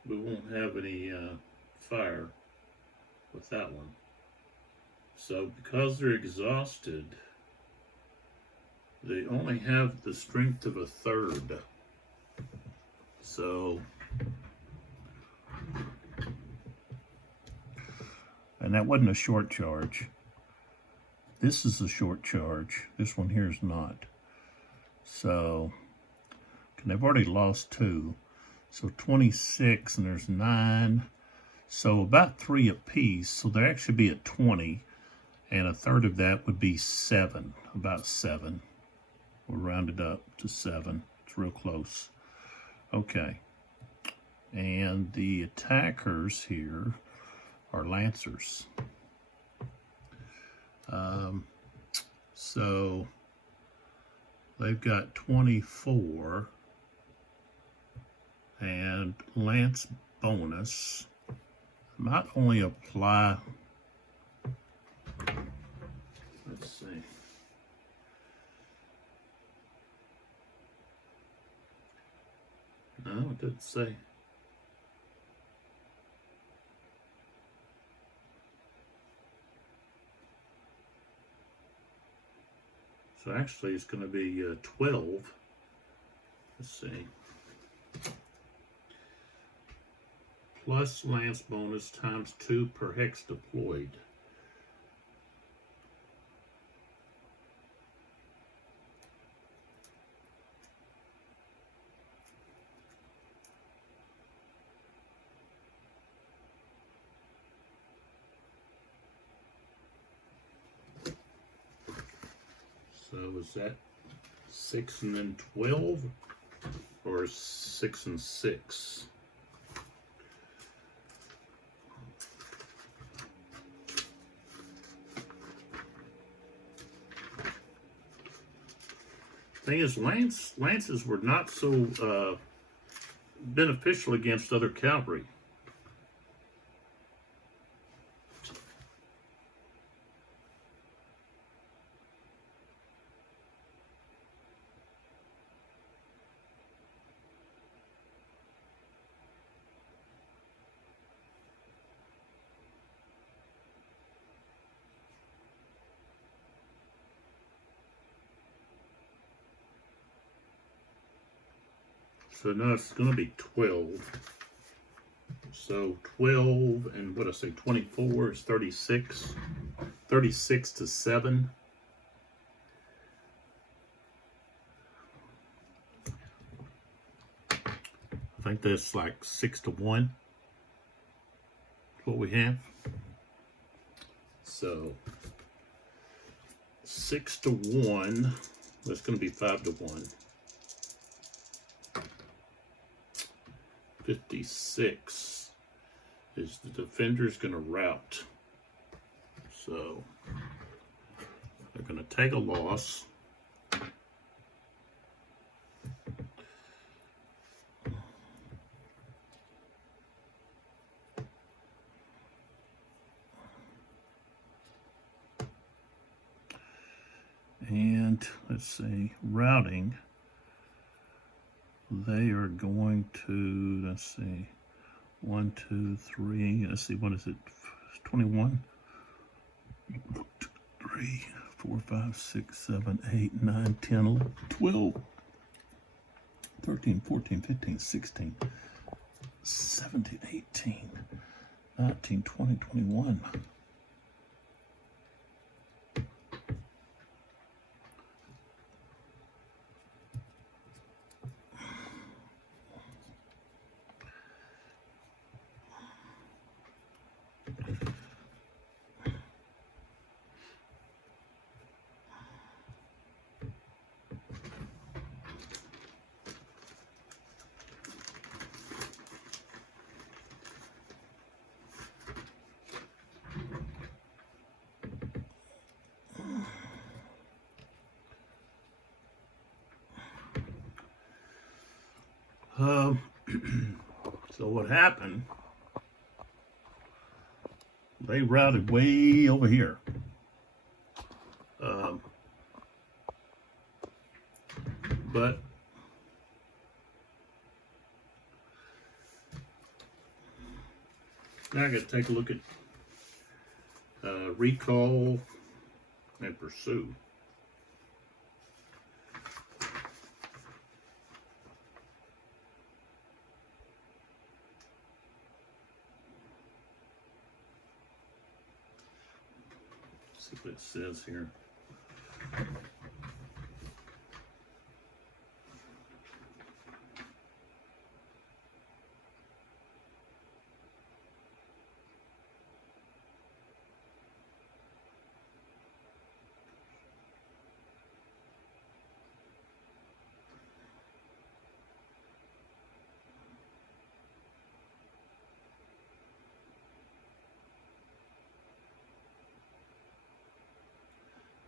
we won't have any fire with that one. So because they're exhausted, they only have the strength of a third. So, and that wasn't a short charge. This is a short charge. This one here is not. So, and they've already lost 2. So 26, and there's 9. So about 3 apiece. So they'd actually be at 20. And a third of that would be 7. About 7. We'll round it up to 7. It's real close. Okay. And the attackers here are lancers. So they've got 24. And lance bonus might only apply, let's see, no, it didn't say. So actually it's going to be 12. Let's see. Plus lance bonus times 2 per hex deployed. So is that 6 and then 12, or 6 and 6? Thing is, lances were not so beneficial against other cavalry. So now it's going to be 12. So 12 and what I say, 24 is 36. 36 to 7. I think that's like 6 to 1. That's what we have. So 6 to 1. That's going to be 5 to 1. 56 is the defender's going to rout. So they're going to take a loss. And let's see, routing. They are going to, let's see, 1, 2, 3, let's see, what is it, 21? 1, 2, 3, 4, 5, 6, 7, 8, 9, 10, 11, 12, 13, 14, 15, 16, 17, 18, 19, 20, 21. So what happened, they routed way over here. But now I got to take a look at recall and pursue. See what it says here.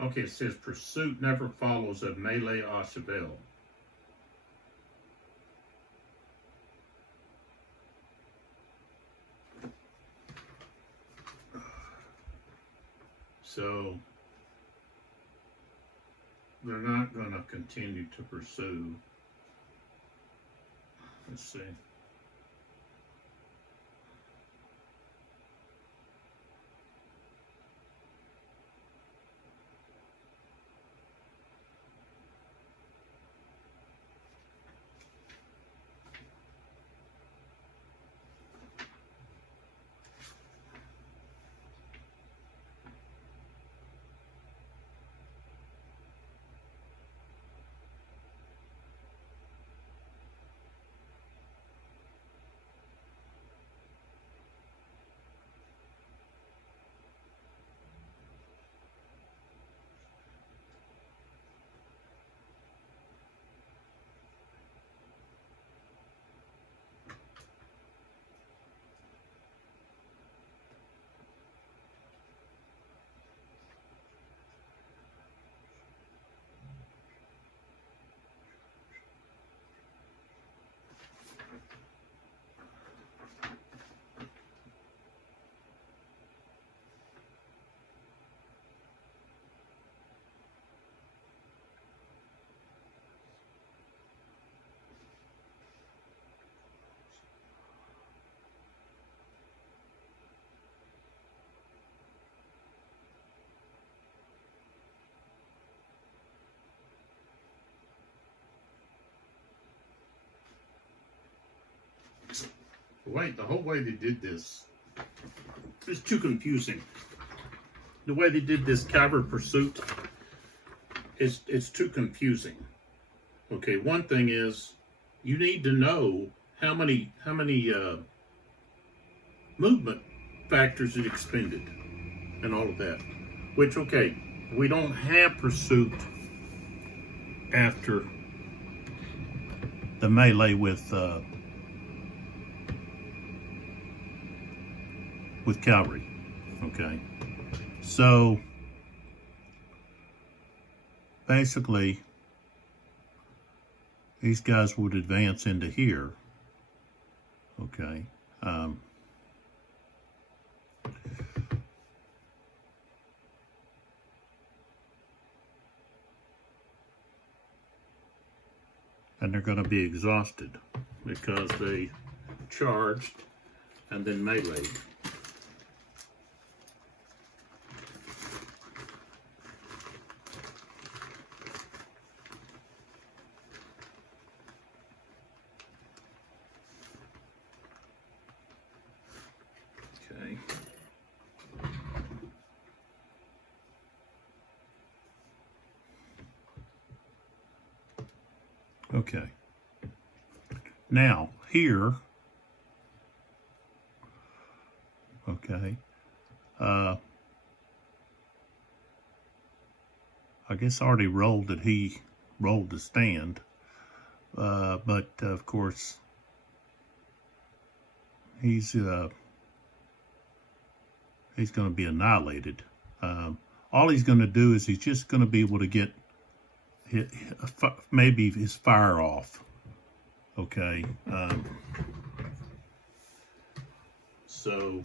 Okay, it says pursuit never follows a melee à cheval. So they're not going to continue to pursue. Let's see. the whole way they did this is too confusing. The way they did this cavalry pursuit it's too confusing. Okay, one thing is you need to know how many movement factors it expended and all of that. Which, okay, we don't have pursuit After the melee with cavalry. Okay, so basically these guys would advance into here. Okay. And they're going to be exhausted because they charged and then meleeed. Okay. Okay. Now, here, okay, I guess I already rolled that he rolled the stand, but of course, he's going to be annihilated. All he's going to do is he's just going to be able to get maybe his fire off. Okay. So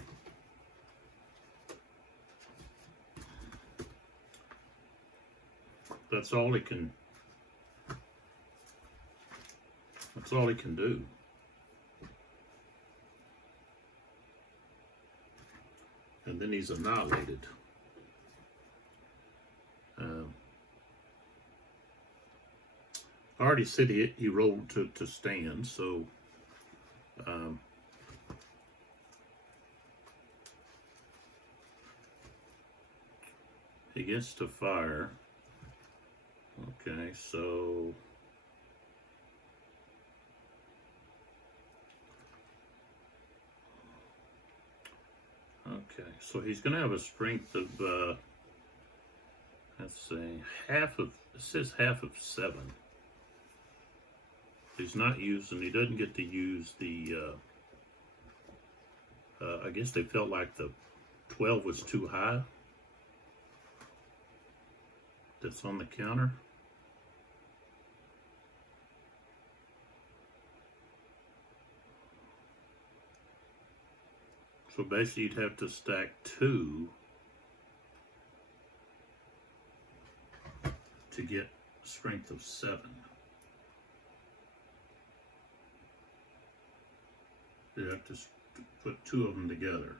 that's all he can do. And then he's annihilated. I already said he rolled to stand, so he gets to fire. Okay, so he's going to have a strength of let's see, it says half of 7. He's not using, he doesn't get to use the, I guess they felt like the 12 was too high. That's on the counter. So basically you'd have to stack 2 to get strength of 7. You have to put 2 of them together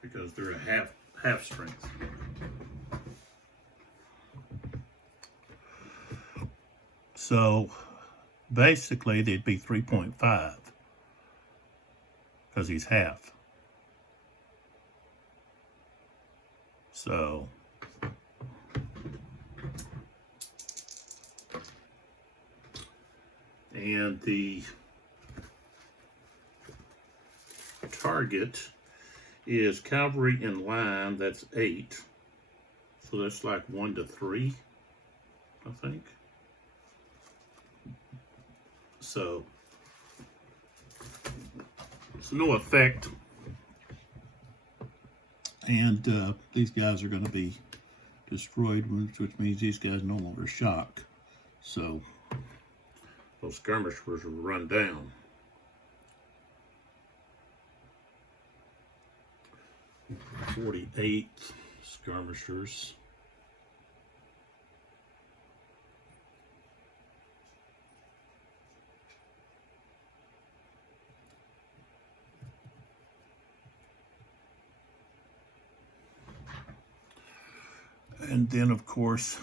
because they're a half strength. So basically they'd be 3.5 because he's half. So and the target is cavalry in line, that's 8. So that's like 1 to 3, I think. So it's no effect. and these guys are going to be destroyed, which means these guys no longer shock. So those skirmishers will run down. .48 skirmishers. And then, of course,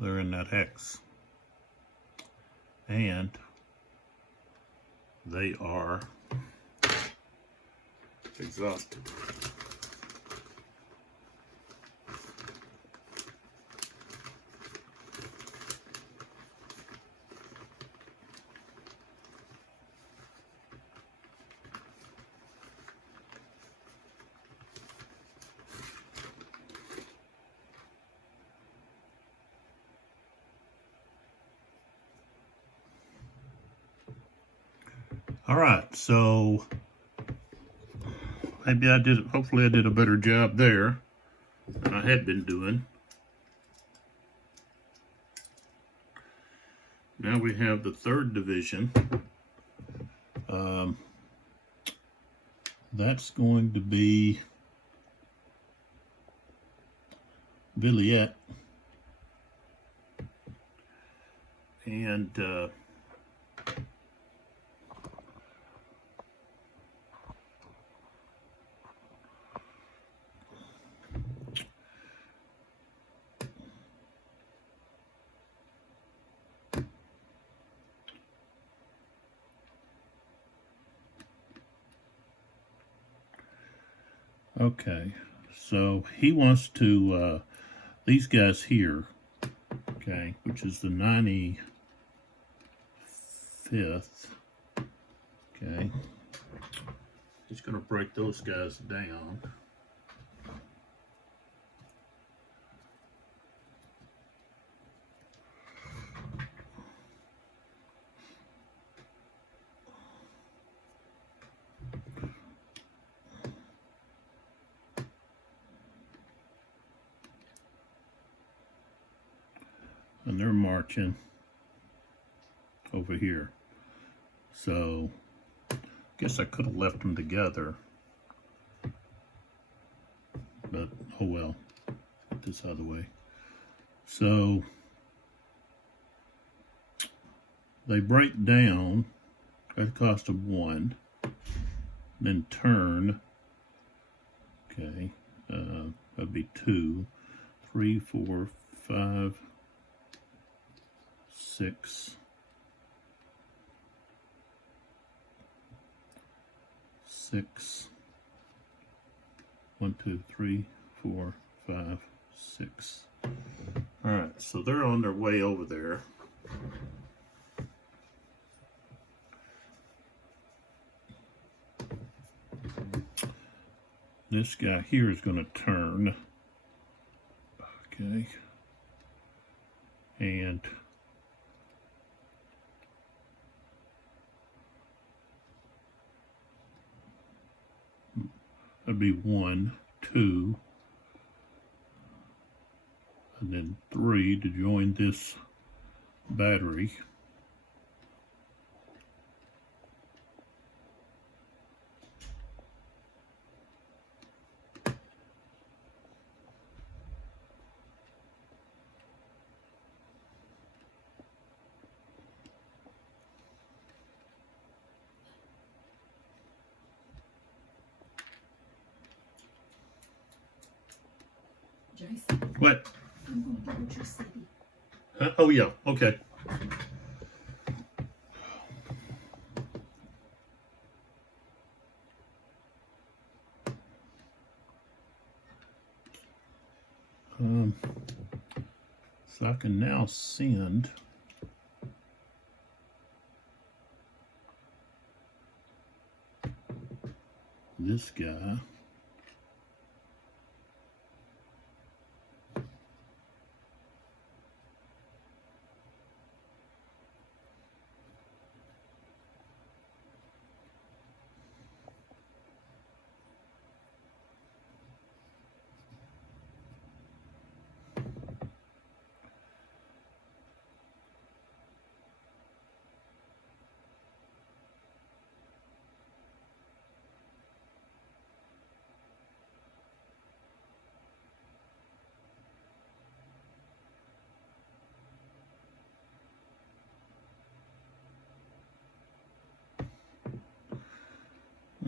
They're in that hex. And they are exhausted. All right, so hopefully I did a better job there than I had been doing. Now we have the 3rd Division. That's going to be Villiers. And okay, so he wants to, these guys here, okay, which is the 95th, okay, he's going to break those guys down. And they're marching over here. So, I guess I could have left them together. But, oh well. Get this out of the way. So, they break down at a cost of 1. Then turn. Okay. That'd be 2, 3, 4, 5, 6, 6, 1, 2, 3, 4, 5, 6. All right, so they're on their way over there. This guy here is going to turn. Okay. And that'd be 1, 2, and then 3 to join this battery. What? I'm going to Butcher City. Huh? Oh, yeah. Okay. So I can now send this guy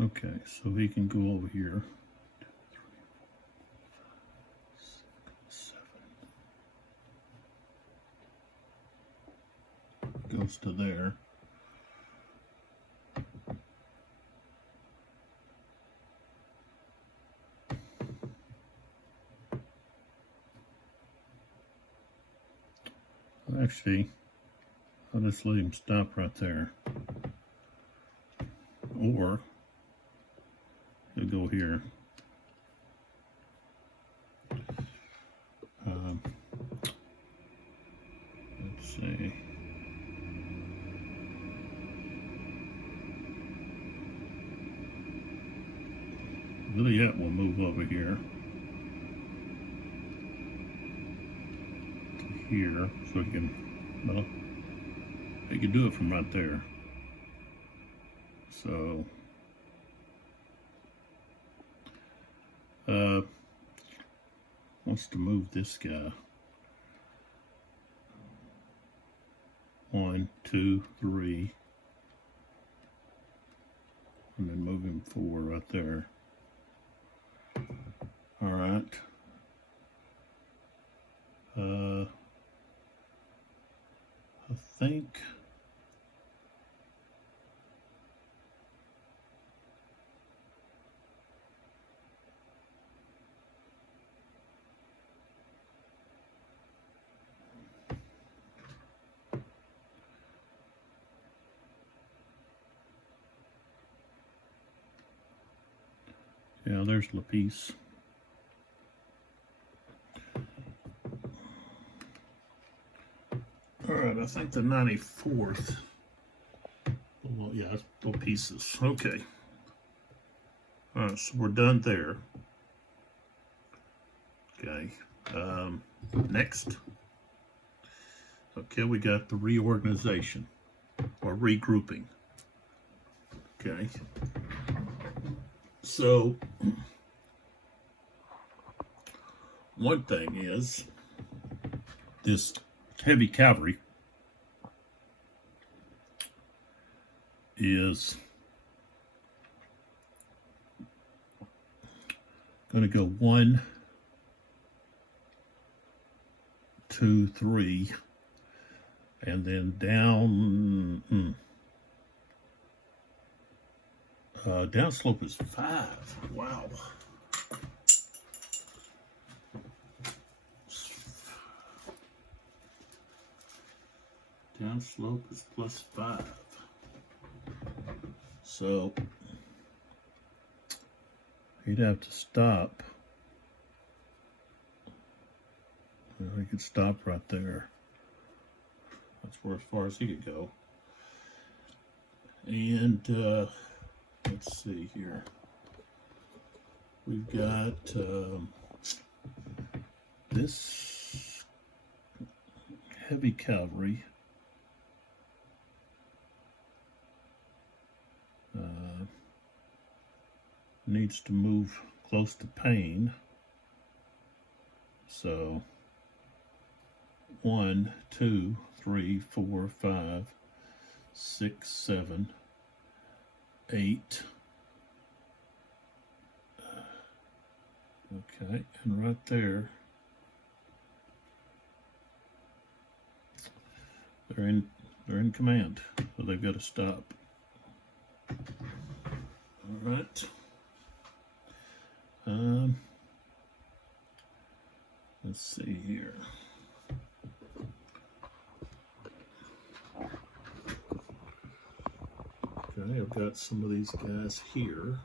Okay, so he can go over here. 2, 3, 4, 5, 6, 7. goes to there. Actually, I'll just let him stop right there. Or he'll go here. Let's see. Juliet will move over here to here, so he can, well, he can do it from right there. So, wants to move this guy. 1, 2, 3, and then move him 4 right there. All right. I think yeah, there's Lapice. All right, I think the 94th. Well, yeah, little pieces. Okay. All right, so we're done there. Okay. Next. Okay, we got the reorganization or regrouping. Okay. So, one thing is this heavy cavalry is going to go 1, 2, 3, and then down. Downslope is 5. Wow. Downslope is +5. So he'd have to stop. Well, he could stop right there. That's where as far as he could go. And let's see here. We've got this heavy cavalry. Needs to move close to Payne. So 1, 2, 3, 4, 5, 6, 7, 8. Okay, and right there, they're in command, so they've got to stop. All right. Let's see here. Okay, I've got some of these guys here.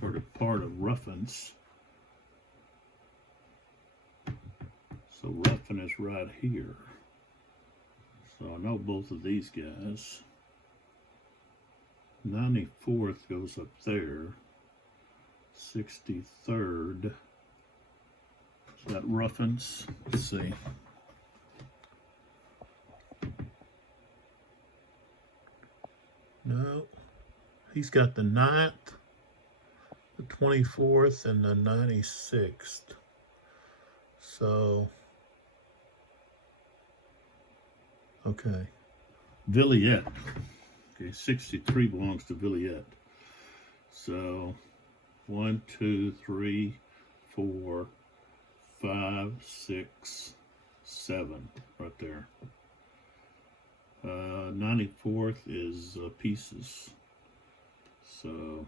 Sort of part of Ruffin's. So Ruffin is right here. So I know both of these guys. 94th goes up there. 63rd. Is that Ruffin's? Let's see. No. He's got the 9th, the 24th, and the 96th. So, okay. Villiers. Okay, 63 belongs to Villiers. So, 1, 2, 3, 4, 5, 6, 7 right there. 94th is pieces. So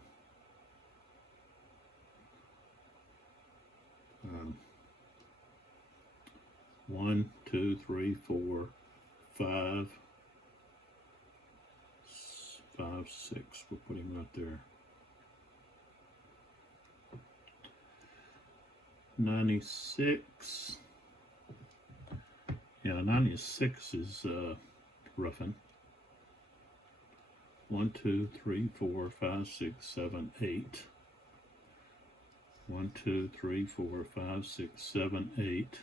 1, 2, 3, 4, 5, 5, 6. We'll put him right there. 96. Yeah, 96 is roughing. 1, 2, 3, 4, 5, 6, 7, 8. 1, 2, 3, 4, 5, 6, 7, 8.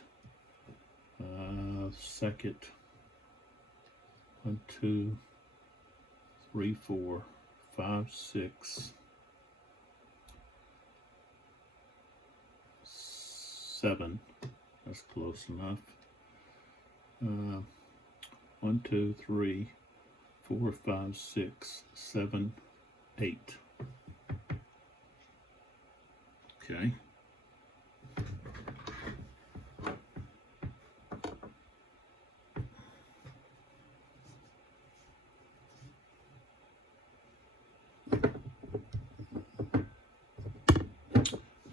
Second. 1, 2, 3, 4, 5, 6, 7. That's close enough. 1, 2, 3, 4, 5, 6, 7, 8. Okay.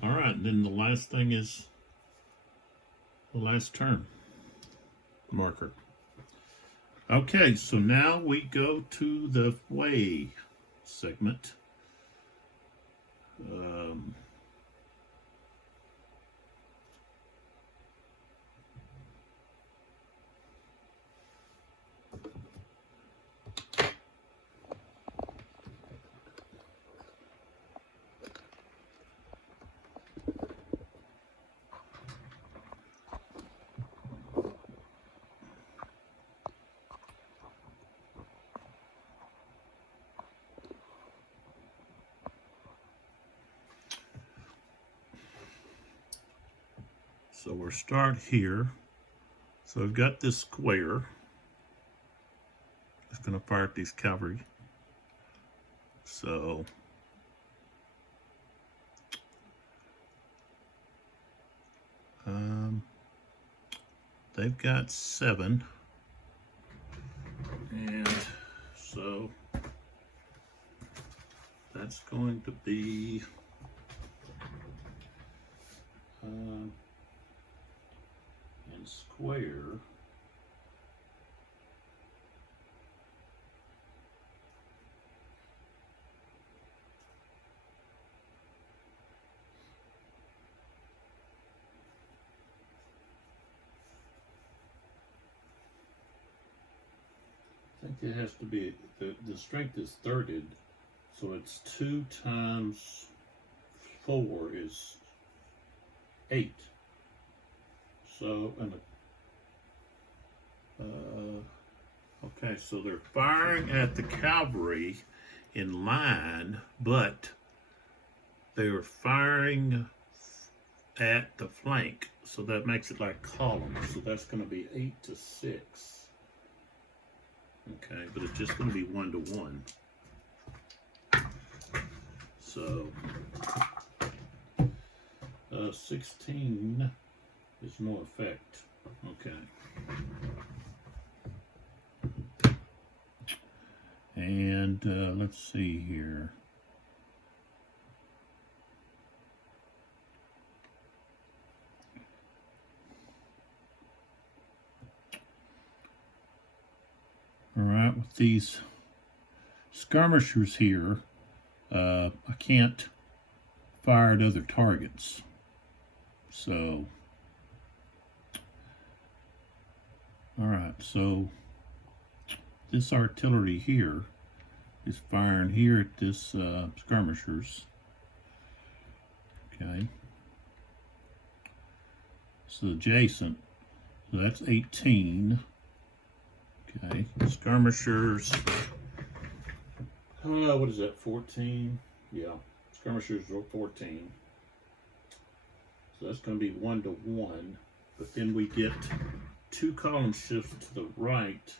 All right, and then the last thing is the last term marker. Okay, so now we go to the way segment. So we'll start here. So I've got this square. It's going to fire at these cavalry. So they've got 7. And so that's going to be and square. I think it has to be, the strength is thirded, so it's 2 times 4 is 8. So, and okay, so they're firing at the cavalry in line, but they were firing at the flank, so that makes it like columns. So that's going to be 8 to 6. Okay, but it's just going to be 1 to 1. So 16 is no effect. Okay. And let's see here. All right, with these skirmishers here, I can't fire at other targets. So, all right, so this artillery here is firing here at this skirmishers. Okay. So adjacent, so that's 18. Okay, skirmishers. What is that? 14. Yeah, skirmishers are 14. So that's going to be 1 to 1. But then we get 2 column shifts to the right.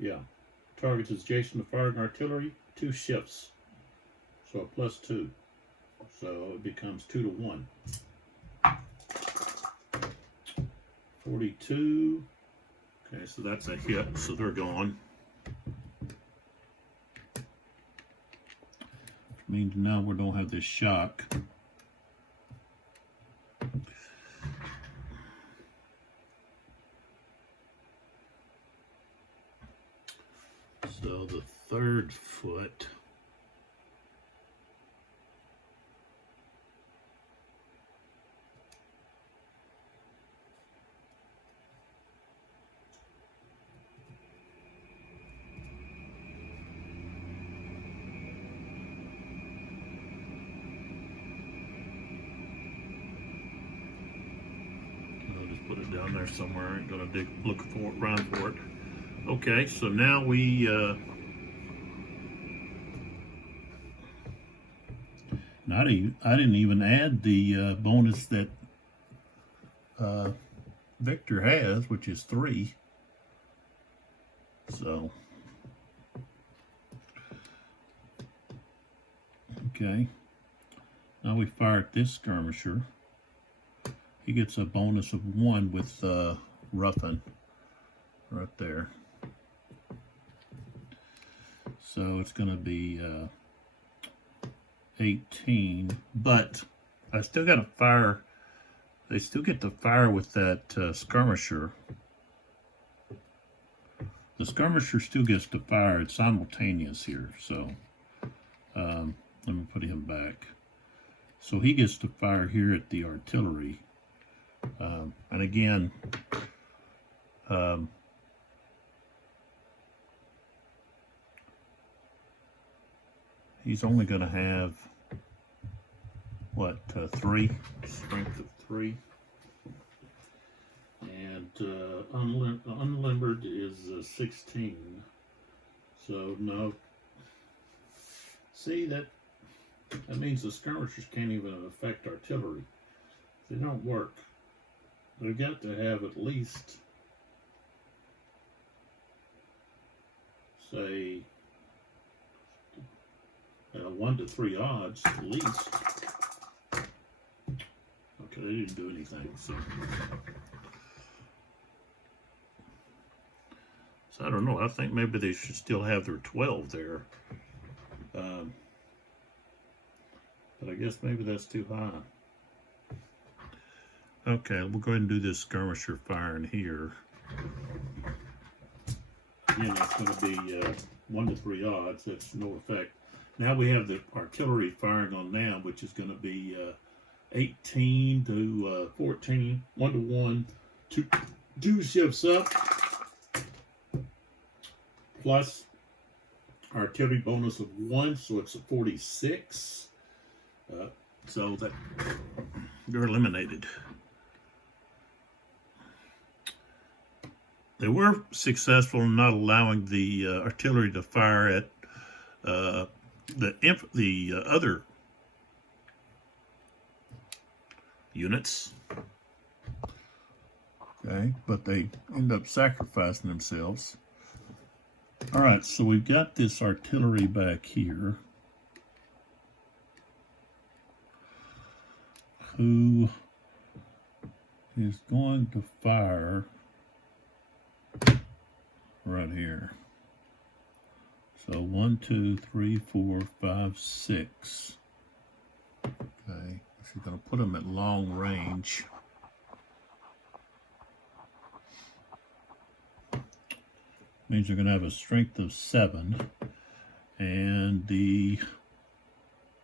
Yeah. Targets is adjacent to firing artillery, 2 shifts. So a +2. So it becomes 2 to 1. 42. Okay, so that's a hit, so they're gone. Which means now we don't have this shock. So the 3rd foot. I'll just put it down there somewhere. I ain't gonna look for it, run for it. Okay, so now we I didn't even add the bonus that Victor has, which is 3. So okay, now we fire at this skirmisher. He gets a bonus of 1 with roughing right there. So it's going to be 18, but I still got to fire. They still get to fire with that skirmisher. The skirmisher still gets to fire. It's simultaneous here, so let me put him back. So he gets to fire here at the artillery. And again, he's only going to have, what, 3? Strength of 3. And unlimbered is 16. So, no. See, that means the skirmishers can't even affect artillery. They don't work. They've got to have at least, say, 1 to 3 odds at least. Okay, they didn't do anything, so I don't know. I think maybe they should still have their 12 there. But I guess maybe that's too high. Okay, we'll go ahead and do this skirmisher firing here. Again, that's going to be 1 to 3 odds. That's no effect. Now we have the artillery firing on now, which is going to be 18 to 14, 1 to 1, 2 shifts up, plus artillery bonus of 1, so it's a 46. So that they're eliminated. They were successful in not allowing the artillery to fire at the other units. Okay, but they end up sacrificing themselves. All right, so we've got this artillery back here, who is going to fire right here. So 1, 2, 3, 4, 5, 6. Okay, if you're going to put them at long range, means you're going to have a strength of 7, and the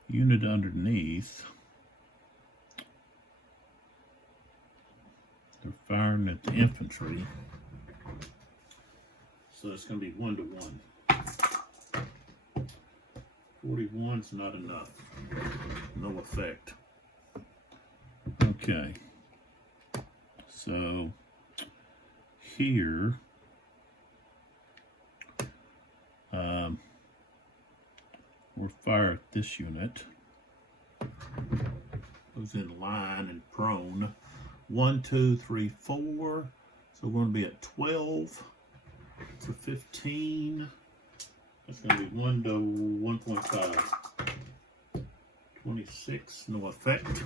unit underneath, they're firing at the infantry. So it's going to be 1 to 1. 41's not enough. No effect. Okay. So here, we'll fire at this unit. Goes in line and prone. 1, 2, 3, 4. So we're going to be at 12. for 15. That's going to be 1 to 1.5. 26, no effect.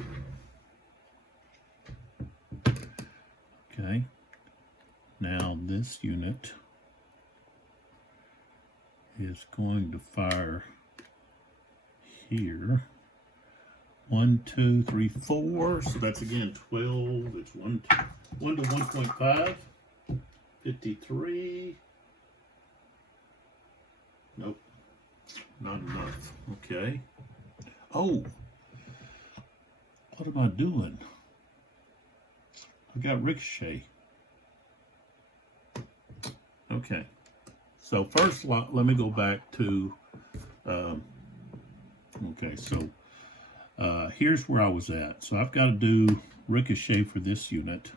Okay. Now this unit is going to fire here. 1, 2, 3, 4. So that's again 12. It's 1 to 1.5. 53. Nope. Not enough. Okay. Oh. What am I doing? I got ricochet. Okay. So first, let me go back to, okay, so here's where I was at. So I've got to do ricochet for this unit.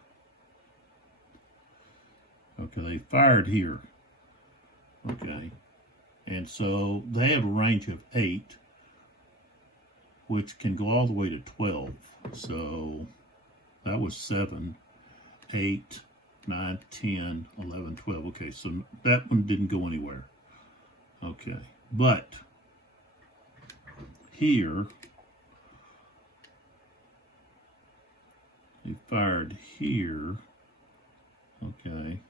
Okay, they fired here. Okay. And so they have a range of 8, which can go all the way to 12. So that was 7, 8, 9, 10, 11, 12. Okay, so that one didn't go anywhere. Okay, but here, he fired here. Okay.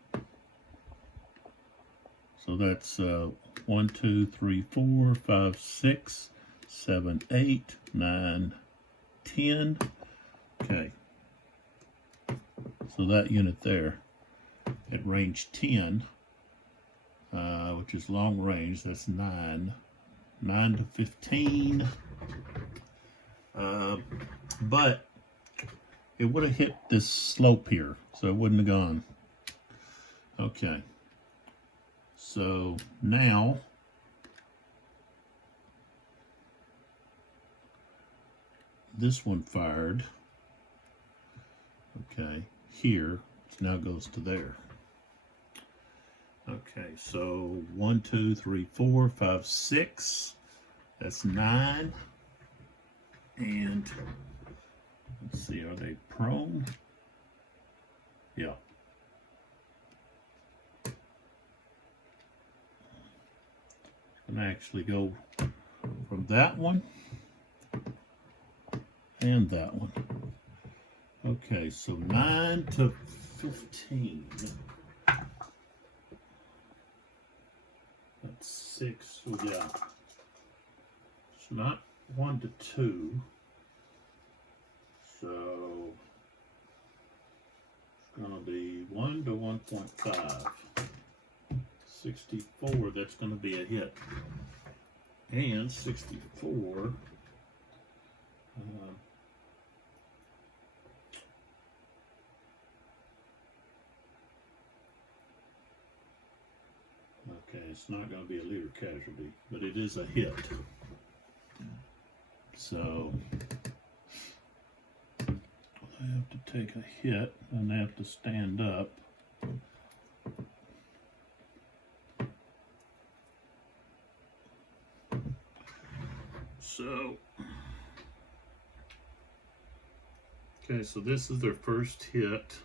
So that's 1, 2, 3, 4, 5, 6, 7, 8, 9, 10. Okay. So that unit there at range 10, which is long range, that's 9. 9 to 15. But it would have hit this slope here, so it wouldn't have gone. Okay. So now this one fired. Okay, here, so now it goes to there. Okay, so 1, 2, 3, 4, 5, 6. That's 9. And let's see, are they prone? Yeah. I'm gonna actually go from that one and that one. Okay, so 9 to 15. That's 6. So yeah, it's not 1 to 2. So it's gonna be 1 to 1.5. 64, that's going to be a hit. And 64, okay, it's not going to be a leader casualty, but it is a hit. So I have to take a hit and I have to stand up. So, okay, so this is their first hit.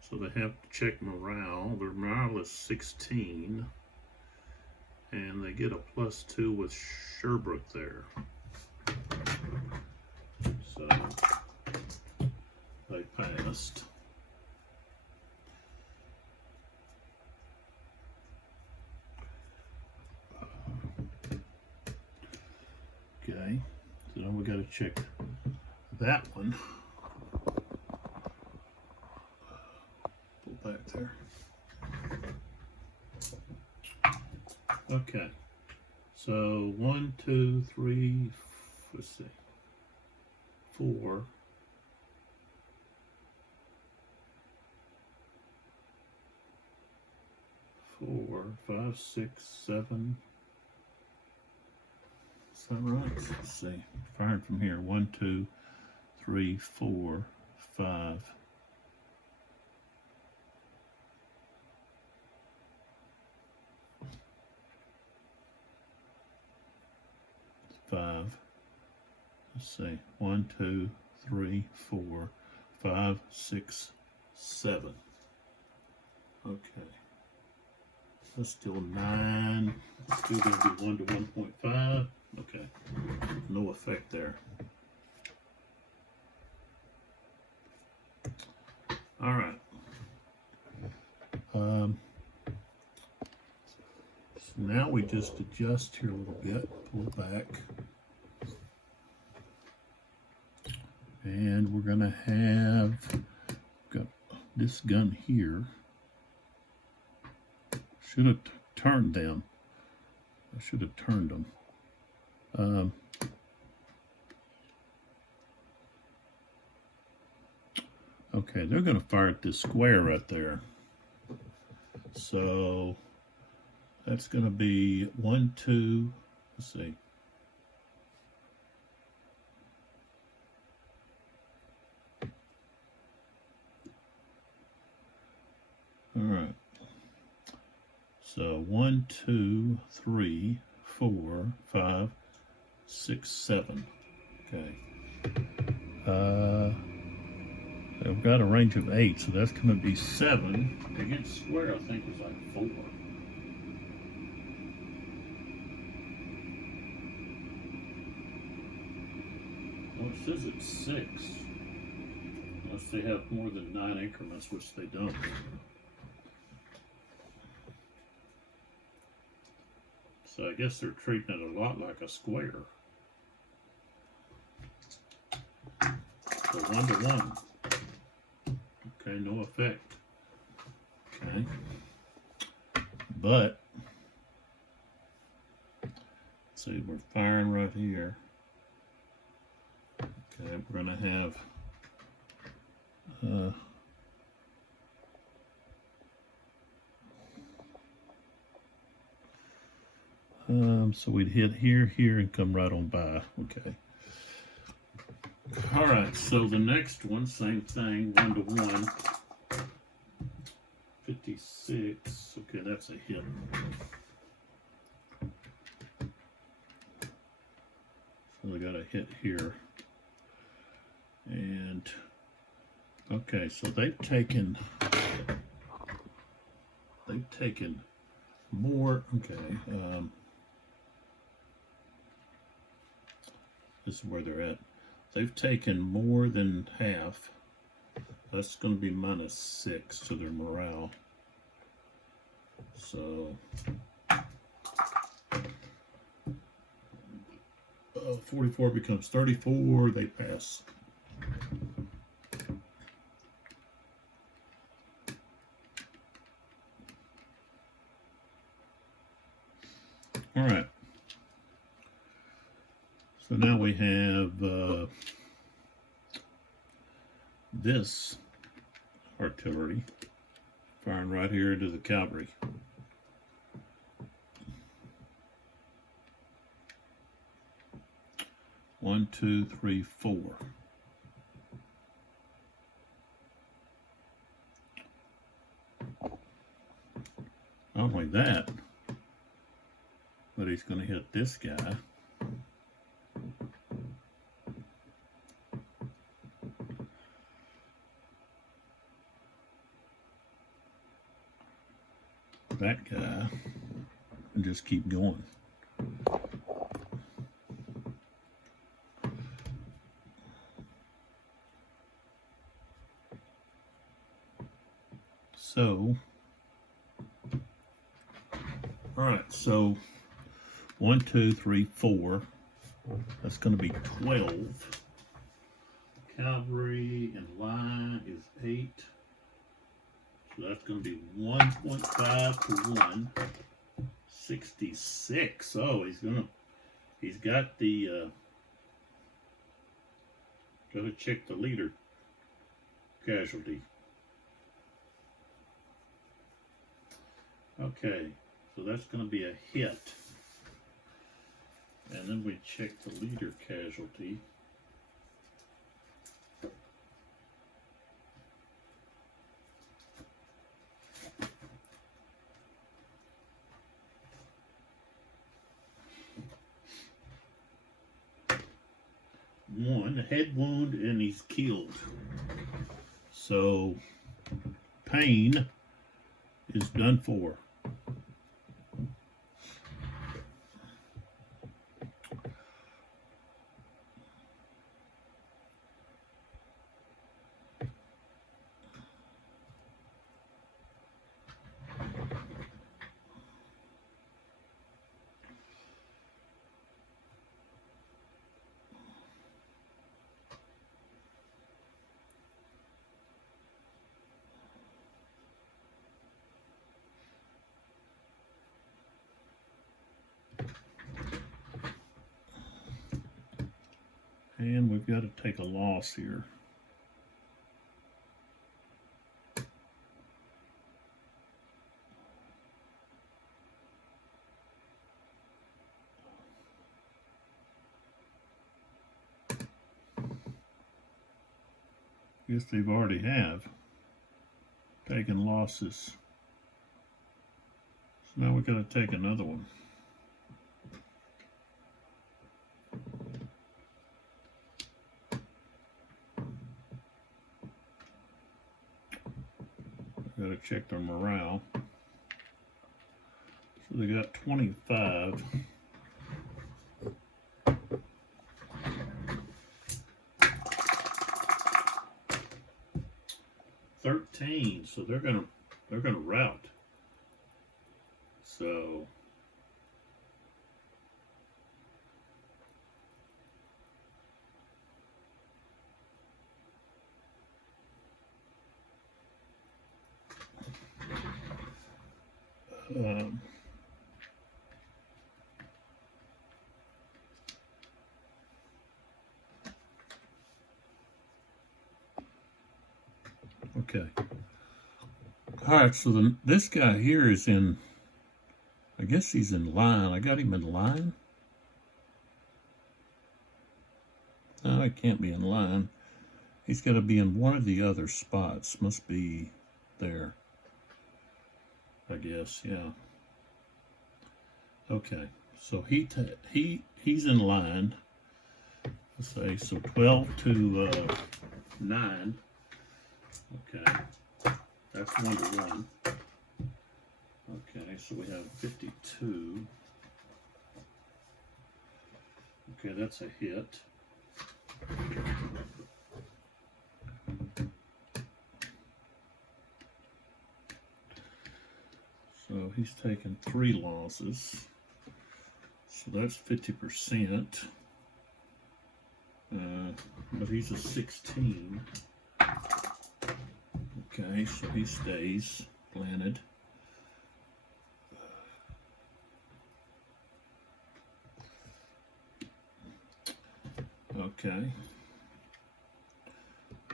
So they have to check morale. Their morale is 16. And they get a +2 with Sherbrooke there. So, they passed. Okay, so now we got to check that one. Pull back there. Okay, so 1, 2, 3, let's see, 4. 4, 5, 6, 7. Is that right? Let's see. Fired from here. 1, 2, 3, 4, 5. 5. Let's see. 1, 2, 3, 4, 5, 6, 7. Okay. That's still 9. It's still going to be 1 to 1.5. Okay. No effect there. All right. So now we just adjust here a little bit, pull back. And we're going to have got this gun here. Should have turned them. I should have turned them. Okay, they're going to fire at this square right there. So that's going to be 1, 2, let's see. All right. So 1, 2, 3, 4, 5, 6, 7. Okay. I've got a range of 8, so that's going to be 7. Against square, I think is like 4. Well, it says it's 6. Unless they have more than 9 increments, which they don't. So I guess they're treating it a lot like a square. So 1 to 1. Okay, no effect. Okay. But, see, we're firing right here. Okay, we're going to have so we'd hit here, here, and come right on by. Okay. All right, so the next one, same thing, 1 to 1. 56. Okay, that's a hit. So we got a hit here. And, okay, so they've taken more, okay, this is where they're at. They've taken more than half. That's going to be -6 to their morale. So, 44 becomes 34. They pass. All right. So now we have this artillery firing right here into the cavalry. One, two, three, 4. Not only that, but he's going to hit this guy. That guy, and just keep going. So, all right, so 1, 2, 3, 4. That's going to be 12. Cavalry in line is 8. So that's going to be 1.5 to 1. 66. Oh, he's got the, got to check the leader casualty. Okay, so that's going to be a hit. And then we check the leader casualty. One head wound and he's killed. So Payne is done for. And we've got to take a loss here. Guess they've already have taken losses. So now we've got to take another one. Got to check their morale. So they got 25. So they're gonna rout. So okay. All right, so this guy here is in, I guess he's in line. I got him in line. No, I can't be in line. He's got to be in one of the other spots. Must be there, I guess, yeah. Okay, so he's in line. Let's say, so 12 to 9. Okay. That's 1 to 1. Okay, so we have 52. Okay, that's a hit. So he's taken 3 losses. So that's 50%. But he's a 16. Okay, so he stays planted. Okay.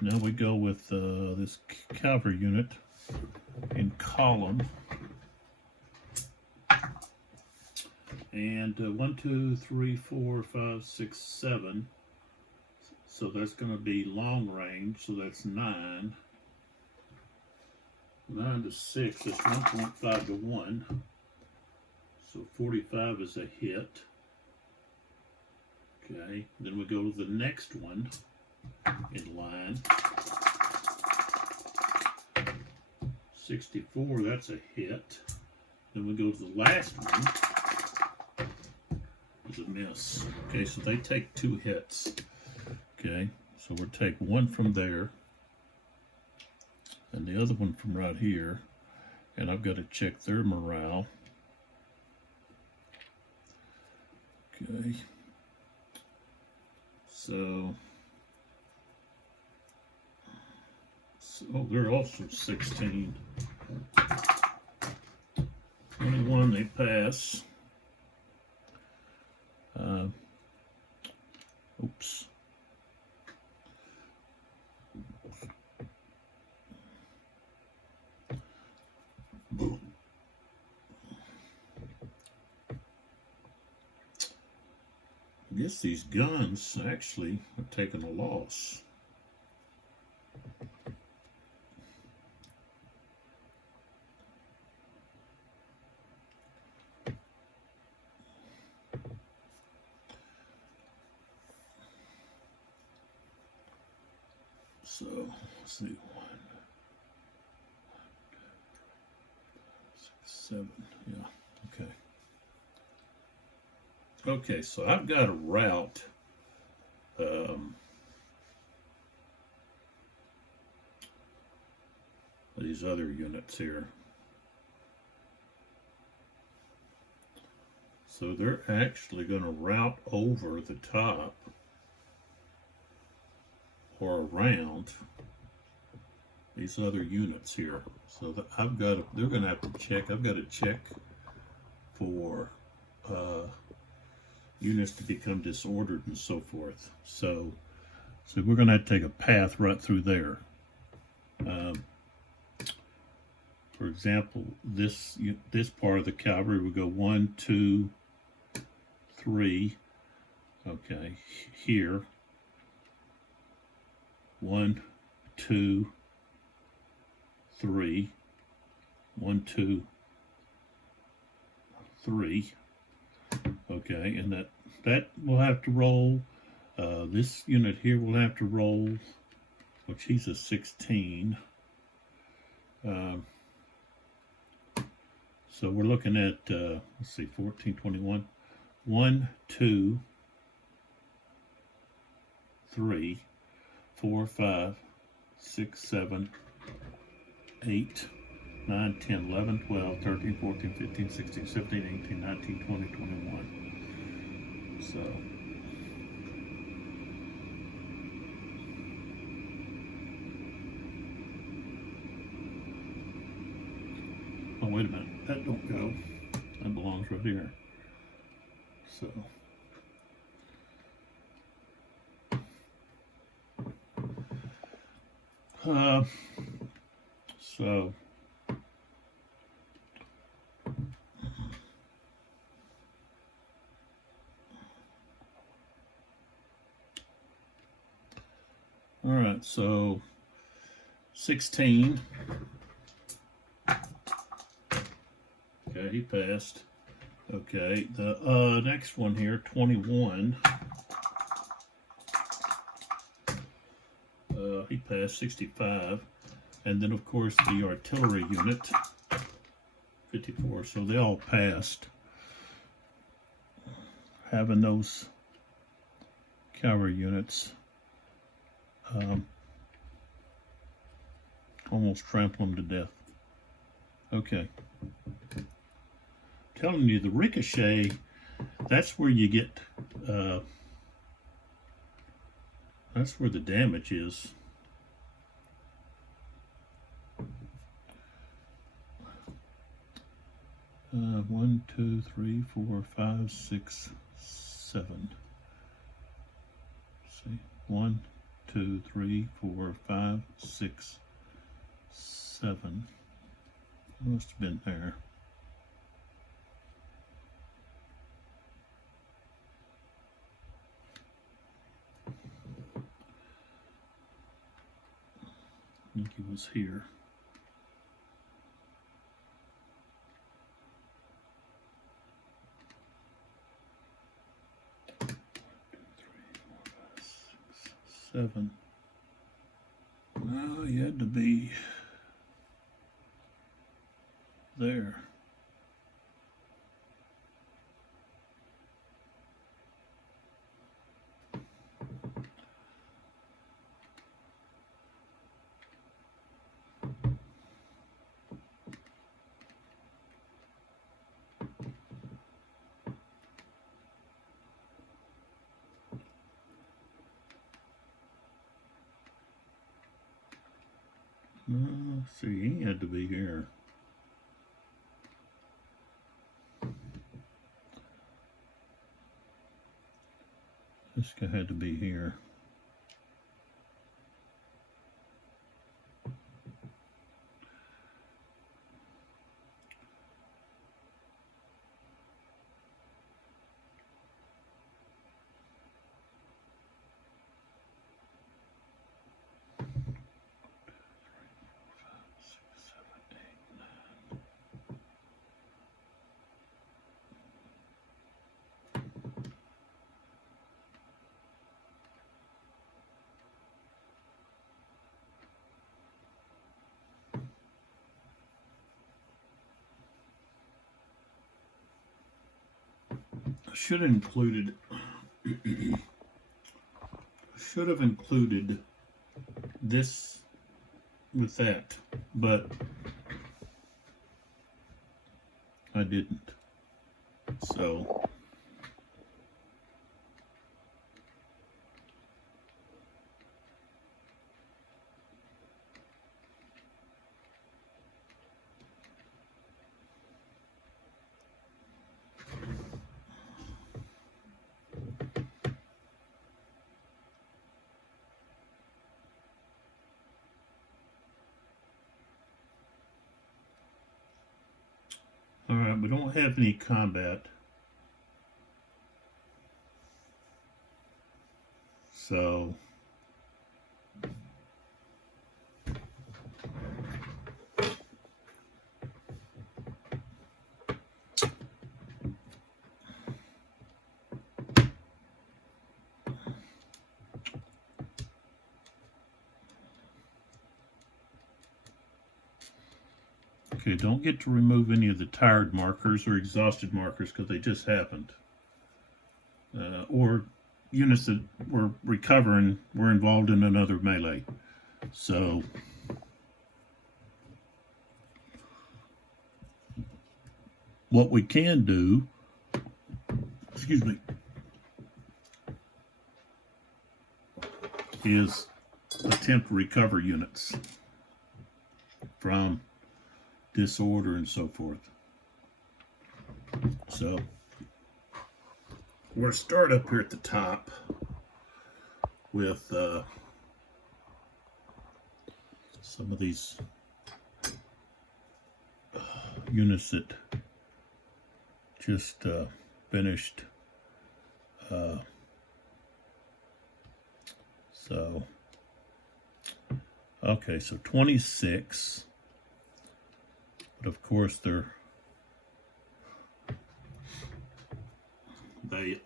Now we go with this cavalry unit in column. And 1, 2, 3, 4, 5, 6, 7. So that's going to be long range, so that's 9. 9 to 6, that's 1.5 to 1. So 45 is a hit. Okay, then we go to the next one in line. 64, that's a hit. Then we go to the last one. It's a miss. Okay, so they take 2 hits. Okay, so we'll take 1 from there and the other one from right here, and I've got to check their morale. Okay, so they're also 16. 21 they pass. Oops. I guess these guns actually have taken a loss. So let's see, 1, 6, 7, yeah, okay. Okay, so I've got to route these other units here. So they're actually going to route over the top or around these other units here. So that I've got to, they're going to have to check. I've got to check for units to become disordered and so forth. So we're going to have to take a path right through there. For example, this part of the cavalry would go 1, 2, 3. Okay, here 1, 2, 3. 1, 2, 3. Okay, and that will have to roll. This unit here will have to roll, which he's a 16. So we're looking at, let's see, 14, 21. 1, 2, 3, 4, 5, 6, 7, 8, 9, 10, 11, 12, 13, 14, 15, 16, 17, 18, 19, 20, 21. So oh, wait a minute, that don't go. That belongs right here. So all right, so 16. Okay, he passed. Okay, the next one here, 21. He passed 65. And then, of course, the artillery unit, 54. So they all passed. Having those cavalry units almost trample them to death. Okay. Telling you, the ricochet, that's where you get, that's where the damage is. One, 2, 3, 4, 5, 6, 7. See, 1, 2, 3, 4, 5, 6, 7. Must have been there. I think he was here. Seven. No, you had to be there. See, he had to be here. This guy had to be here. Should have included this with that, but I didn't. So Alright, we don't have any combat. So okay, don't get to remove any of the tired markers or exhausted markers because they just happened. Or units that were recovering were involved in another melee. So what we can do, excuse me, is attempt to recover units from disorder and so forth. So we'll start up here at the top with some of these units that just finished. So okay, so 26, but of course they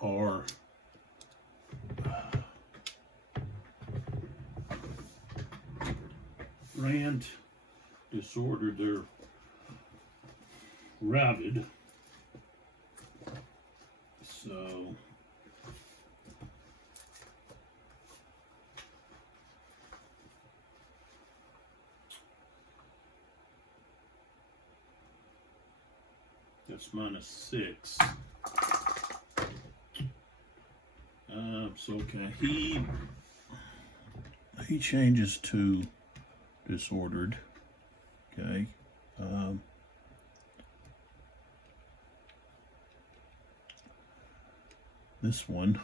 are rand disordered, they're routed. So that's -6. So okay, he changes to disordered. Okay. This one,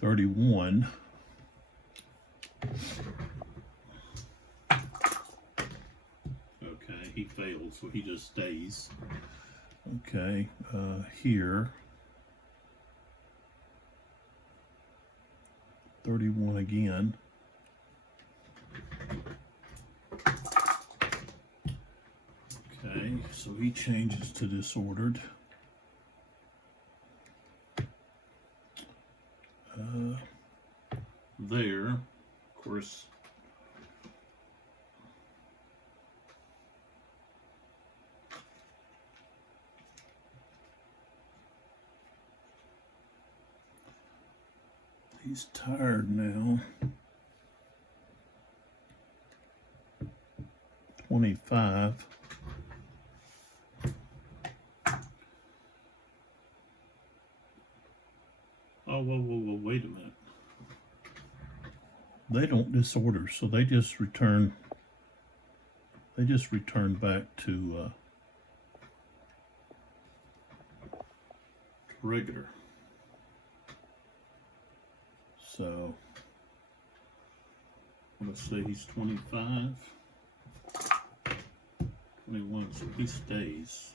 31. Okay, he fails, so he just stays. Okay, here, 31 again. Okay, so he changes to disordered. There, of course, he's tired now. 25. Oh, whoa, wait a minute. They don't disorder, so they just return back to regular. So let's say he's 25, 21, so he stays.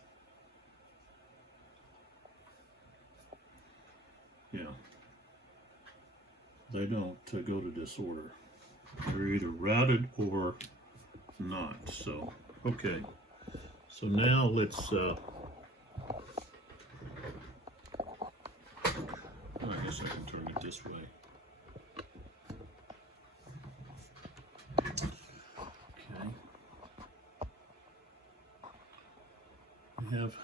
Yeah. They don't go to disorder. They're either routed or not. So, okay. So now let's, I guess I can turn it this way. Okay. We have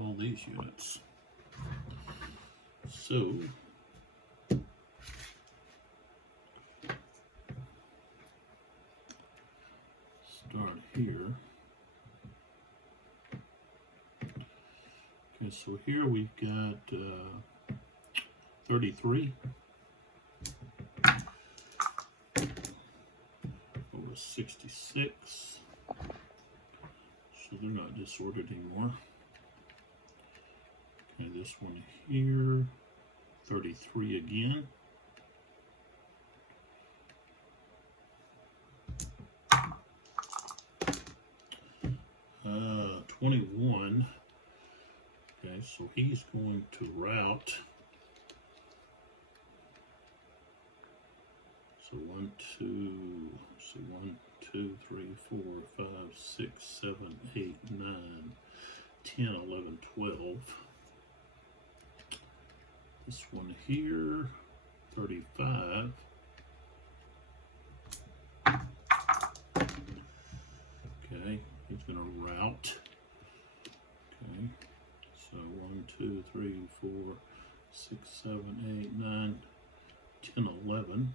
all these units. So start here. Okay, so here we've got 33. Over 66. So they're not disordered anymore. Okay, this one here, 33 again. 21. Okay, so he's going to route. So 1, 2, so 1, 2, 3, 4, 5, 6, 7, 8, 9, 10, 11, 12. This one here, 35. Okay, he's going to route. Okay, so 1, 2, 3, 4, 6, 7, 8, 9, 10, 11.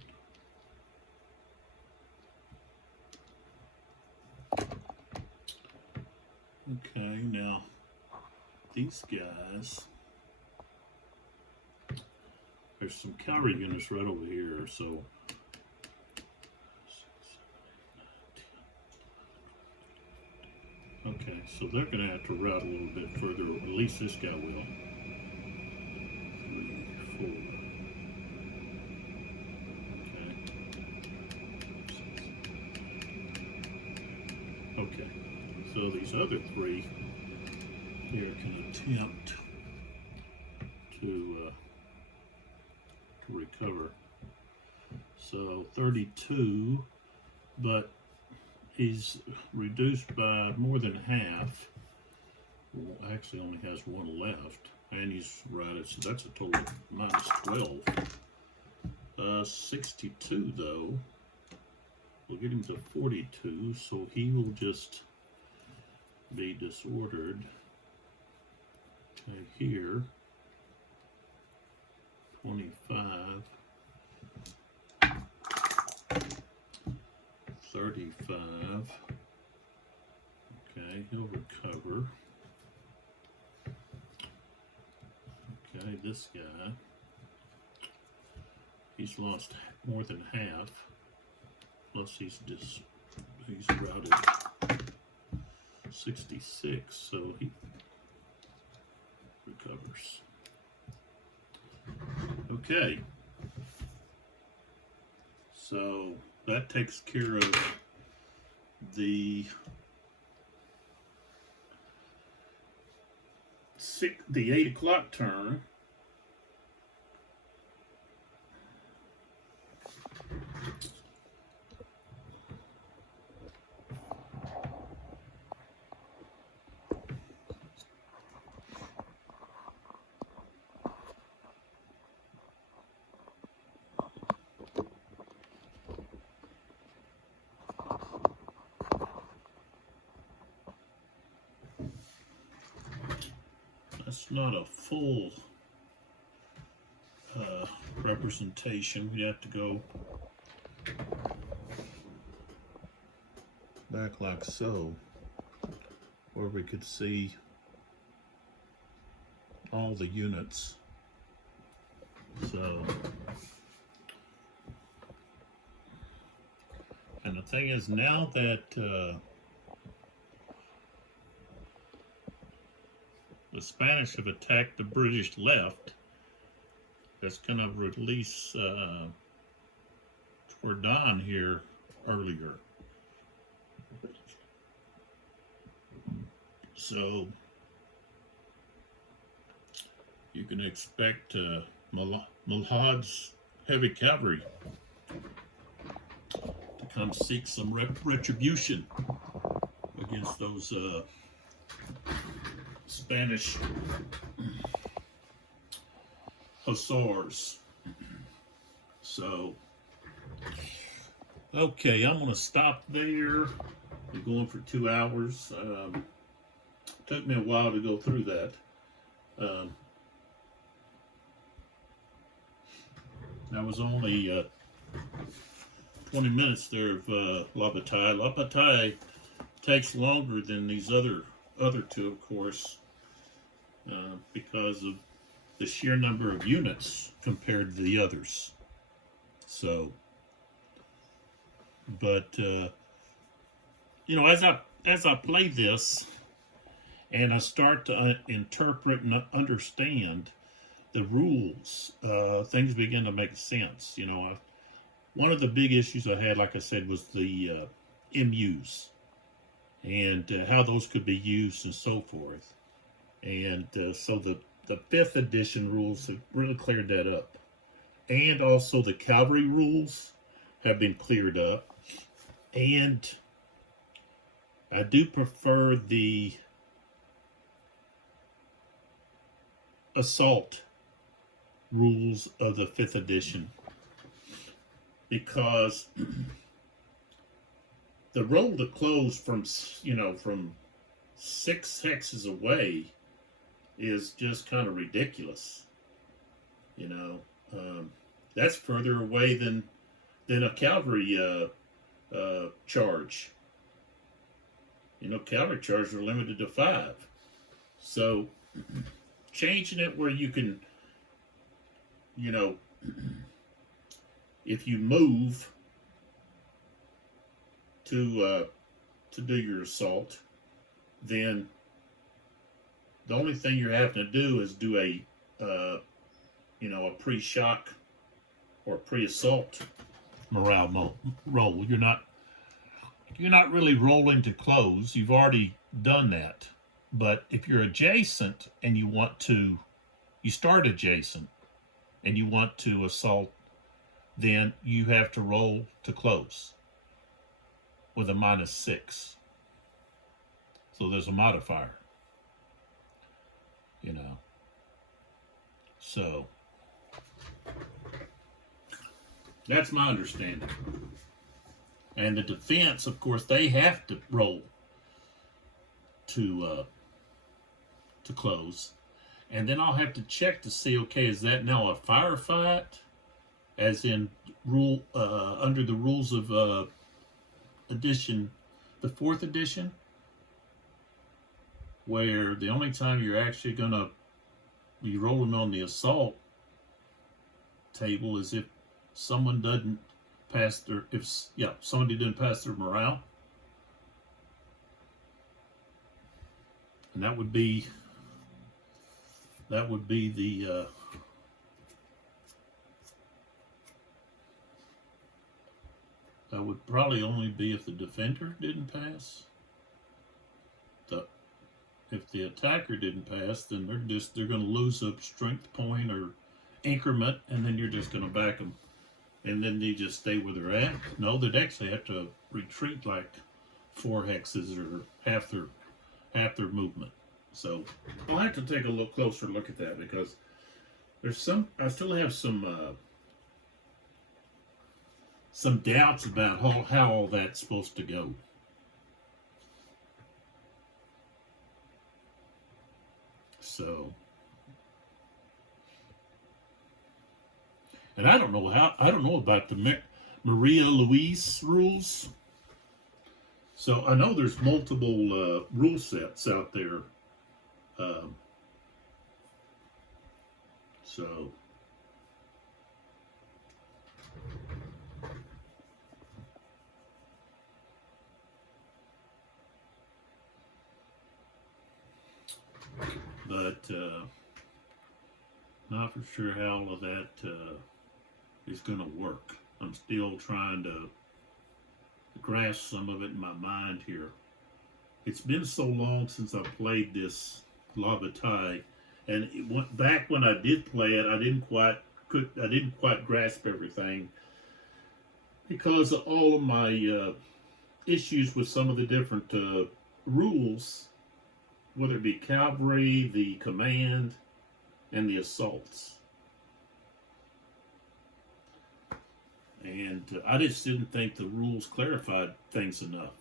Okay, now these guys, there's some cavalry units right over here, so 6, 7, 8, 9, 10. Okay, so they're going to have to route a little bit further, at least this guy will. 3, 4. Okay. Okay. So these other 3 here can attempt to recover. So 32, but he's reduced by more than half. Well, actually only has 1 left, and he's routed, so that's a total of minus 12. 62 though, we'll get him to 42, so he will just be disordered. Okay, here 25, 35. Okay, he'll recover. Okay, this guy, he's lost more than half, plus he's routed 66, so he recovers. Okay, so that takes care of the 8 o'clock turn. That's not a full representation. We have to go back like so, where we could see all the units. So, and the thing is, now that the Spanish have attacked the British left, that's going to release Jordan here earlier. So you can expect Malhad's heavy cavalry to come seek some retribution against those Spanish hussars. So, okay, I'm going to stop there. We're going for 2 hours. Took me a while to go through that. That was only 20 minutes there of La Bataille. La Bataille takes longer than these other 2, of course, because of the sheer number of units compared to the others. So, but you know, as I play this and I start to interpret and understand the rules, things begin to make sense. You know, one of the big issues I had, like I said, was the MUs. and how those could be used and so forth. And so the 5th edition rules have really cleared that up. And also the cavalry rules have been cleared up. And I do prefer the assault rules of the 5th edition, because the roll to close from 6 hexes away is just kind of ridiculous. That's further away than a cavalry charge. Cavalry charges are limited to 5. So changing it where you can, if you move to do your assault, then the only thing you're having to do is do a pre-shock or pre-assault morale roll. You're not really rolling to close. You've already done that. But if you're adjacent and you start adjacent and you want to assault, then you have to roll to close with a -6. So there's a modifier. So that's my understanding. And the defense, of course, they have to roll to close. And then I'll have to check to see, okay, is that now a firefight? As in rule under the rules of edition, the 4th edition, where the only time you're actually gonna be rolling on the assault table is if someone doesn't pass their somebody didn't pass their morale. And that would be the that would probably only be if the defender didn't pass. If the attacker didn't pass, then they're going to lose a strength point or increment, and then you're just going to back them, and then they just stay where they're at. No, they'd actually have to retreat like 4 hexes or half their movement. So I'll have to take a little closer look at that, because I still have some doubts about how all that's supposed to go. So, and I don't know about the Maria Louise rules. So I know there's multiple rule sets out there. But not for sure how all of that is going to work. I'm still trying to grasp some of it in my mind here. It's been so long since I played this La Bataille, and it went back when I did play it. I didn't quite grasp everything because of all of my issues with some of the different rules, whether it be cavalry, the command, and the assaults. And I just didn't think the rules clarified things enough.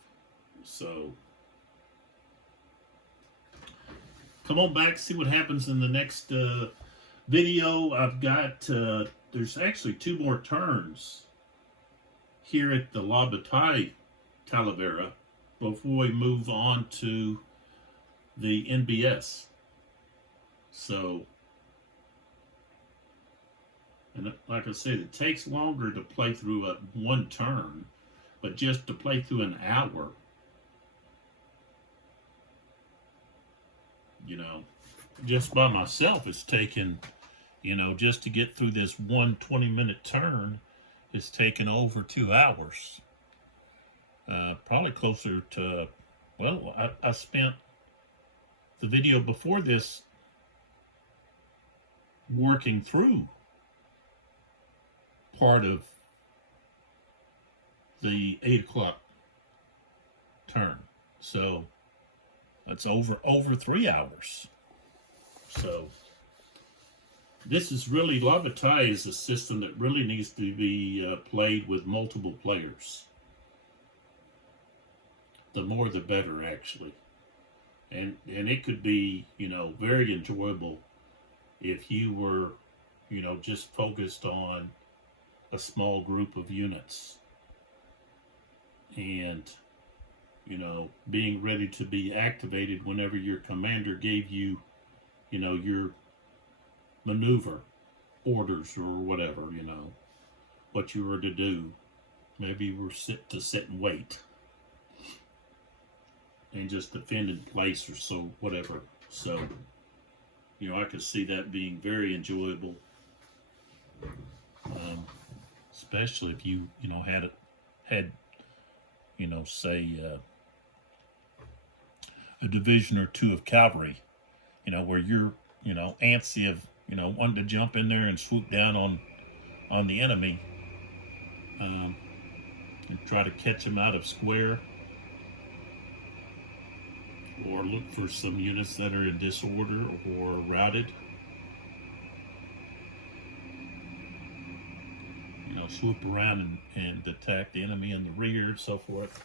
So, come on back, see what happens in the next video. I've got, there's actually 2 more turns here at the La Bataille Talavera before we move on to the NBS. So, and like I said, it takes longer to play through one turn, but just to play through an hour, just by myself, it's taken, just to get through this 20-minute turn, it's taken over 2 hours. Probably closer to well, I spent the video before this working through part of the 8 o'clock turn. So that's over 3 hours. So this is really, La Bataille is a system that really needs to be played with multiple players. The more the better, actually. And it could be, very enjoyable if you were, just focused on a small group of units. And, being ready to be activated whenever your commander gave you, your maneuver orders or whatever, what you were to do. Maybe you were sit and wait and just defend in place or so, whatever. So, I could see that being very enjoyable, especially if you, had, say, a division or two of cavalry, where you're, antsy of, wanting to jump in there and swoop down on the enemy, and try to catch them out of square, or look for some units that are in disorder or routed. Swoop around and attack the enemy in the rear and so forth.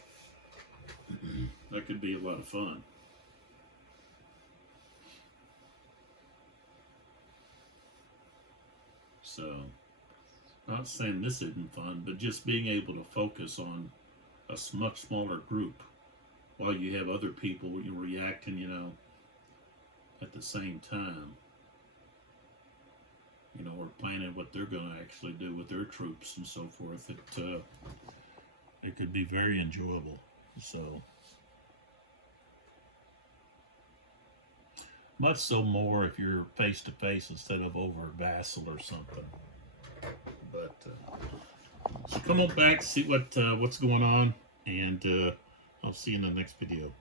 That could be a lot of fun. So, not saying this isn't fun, but just being able to focus on a much smaller group while you have other people reacting, at the same time. Or planning what they're going to actually do with their troops and so forth. It could be very enjoyable. So, much so more if you're face to face instead of over vassal or something. But so come on back, see what's going on, and I'll see you in the next video.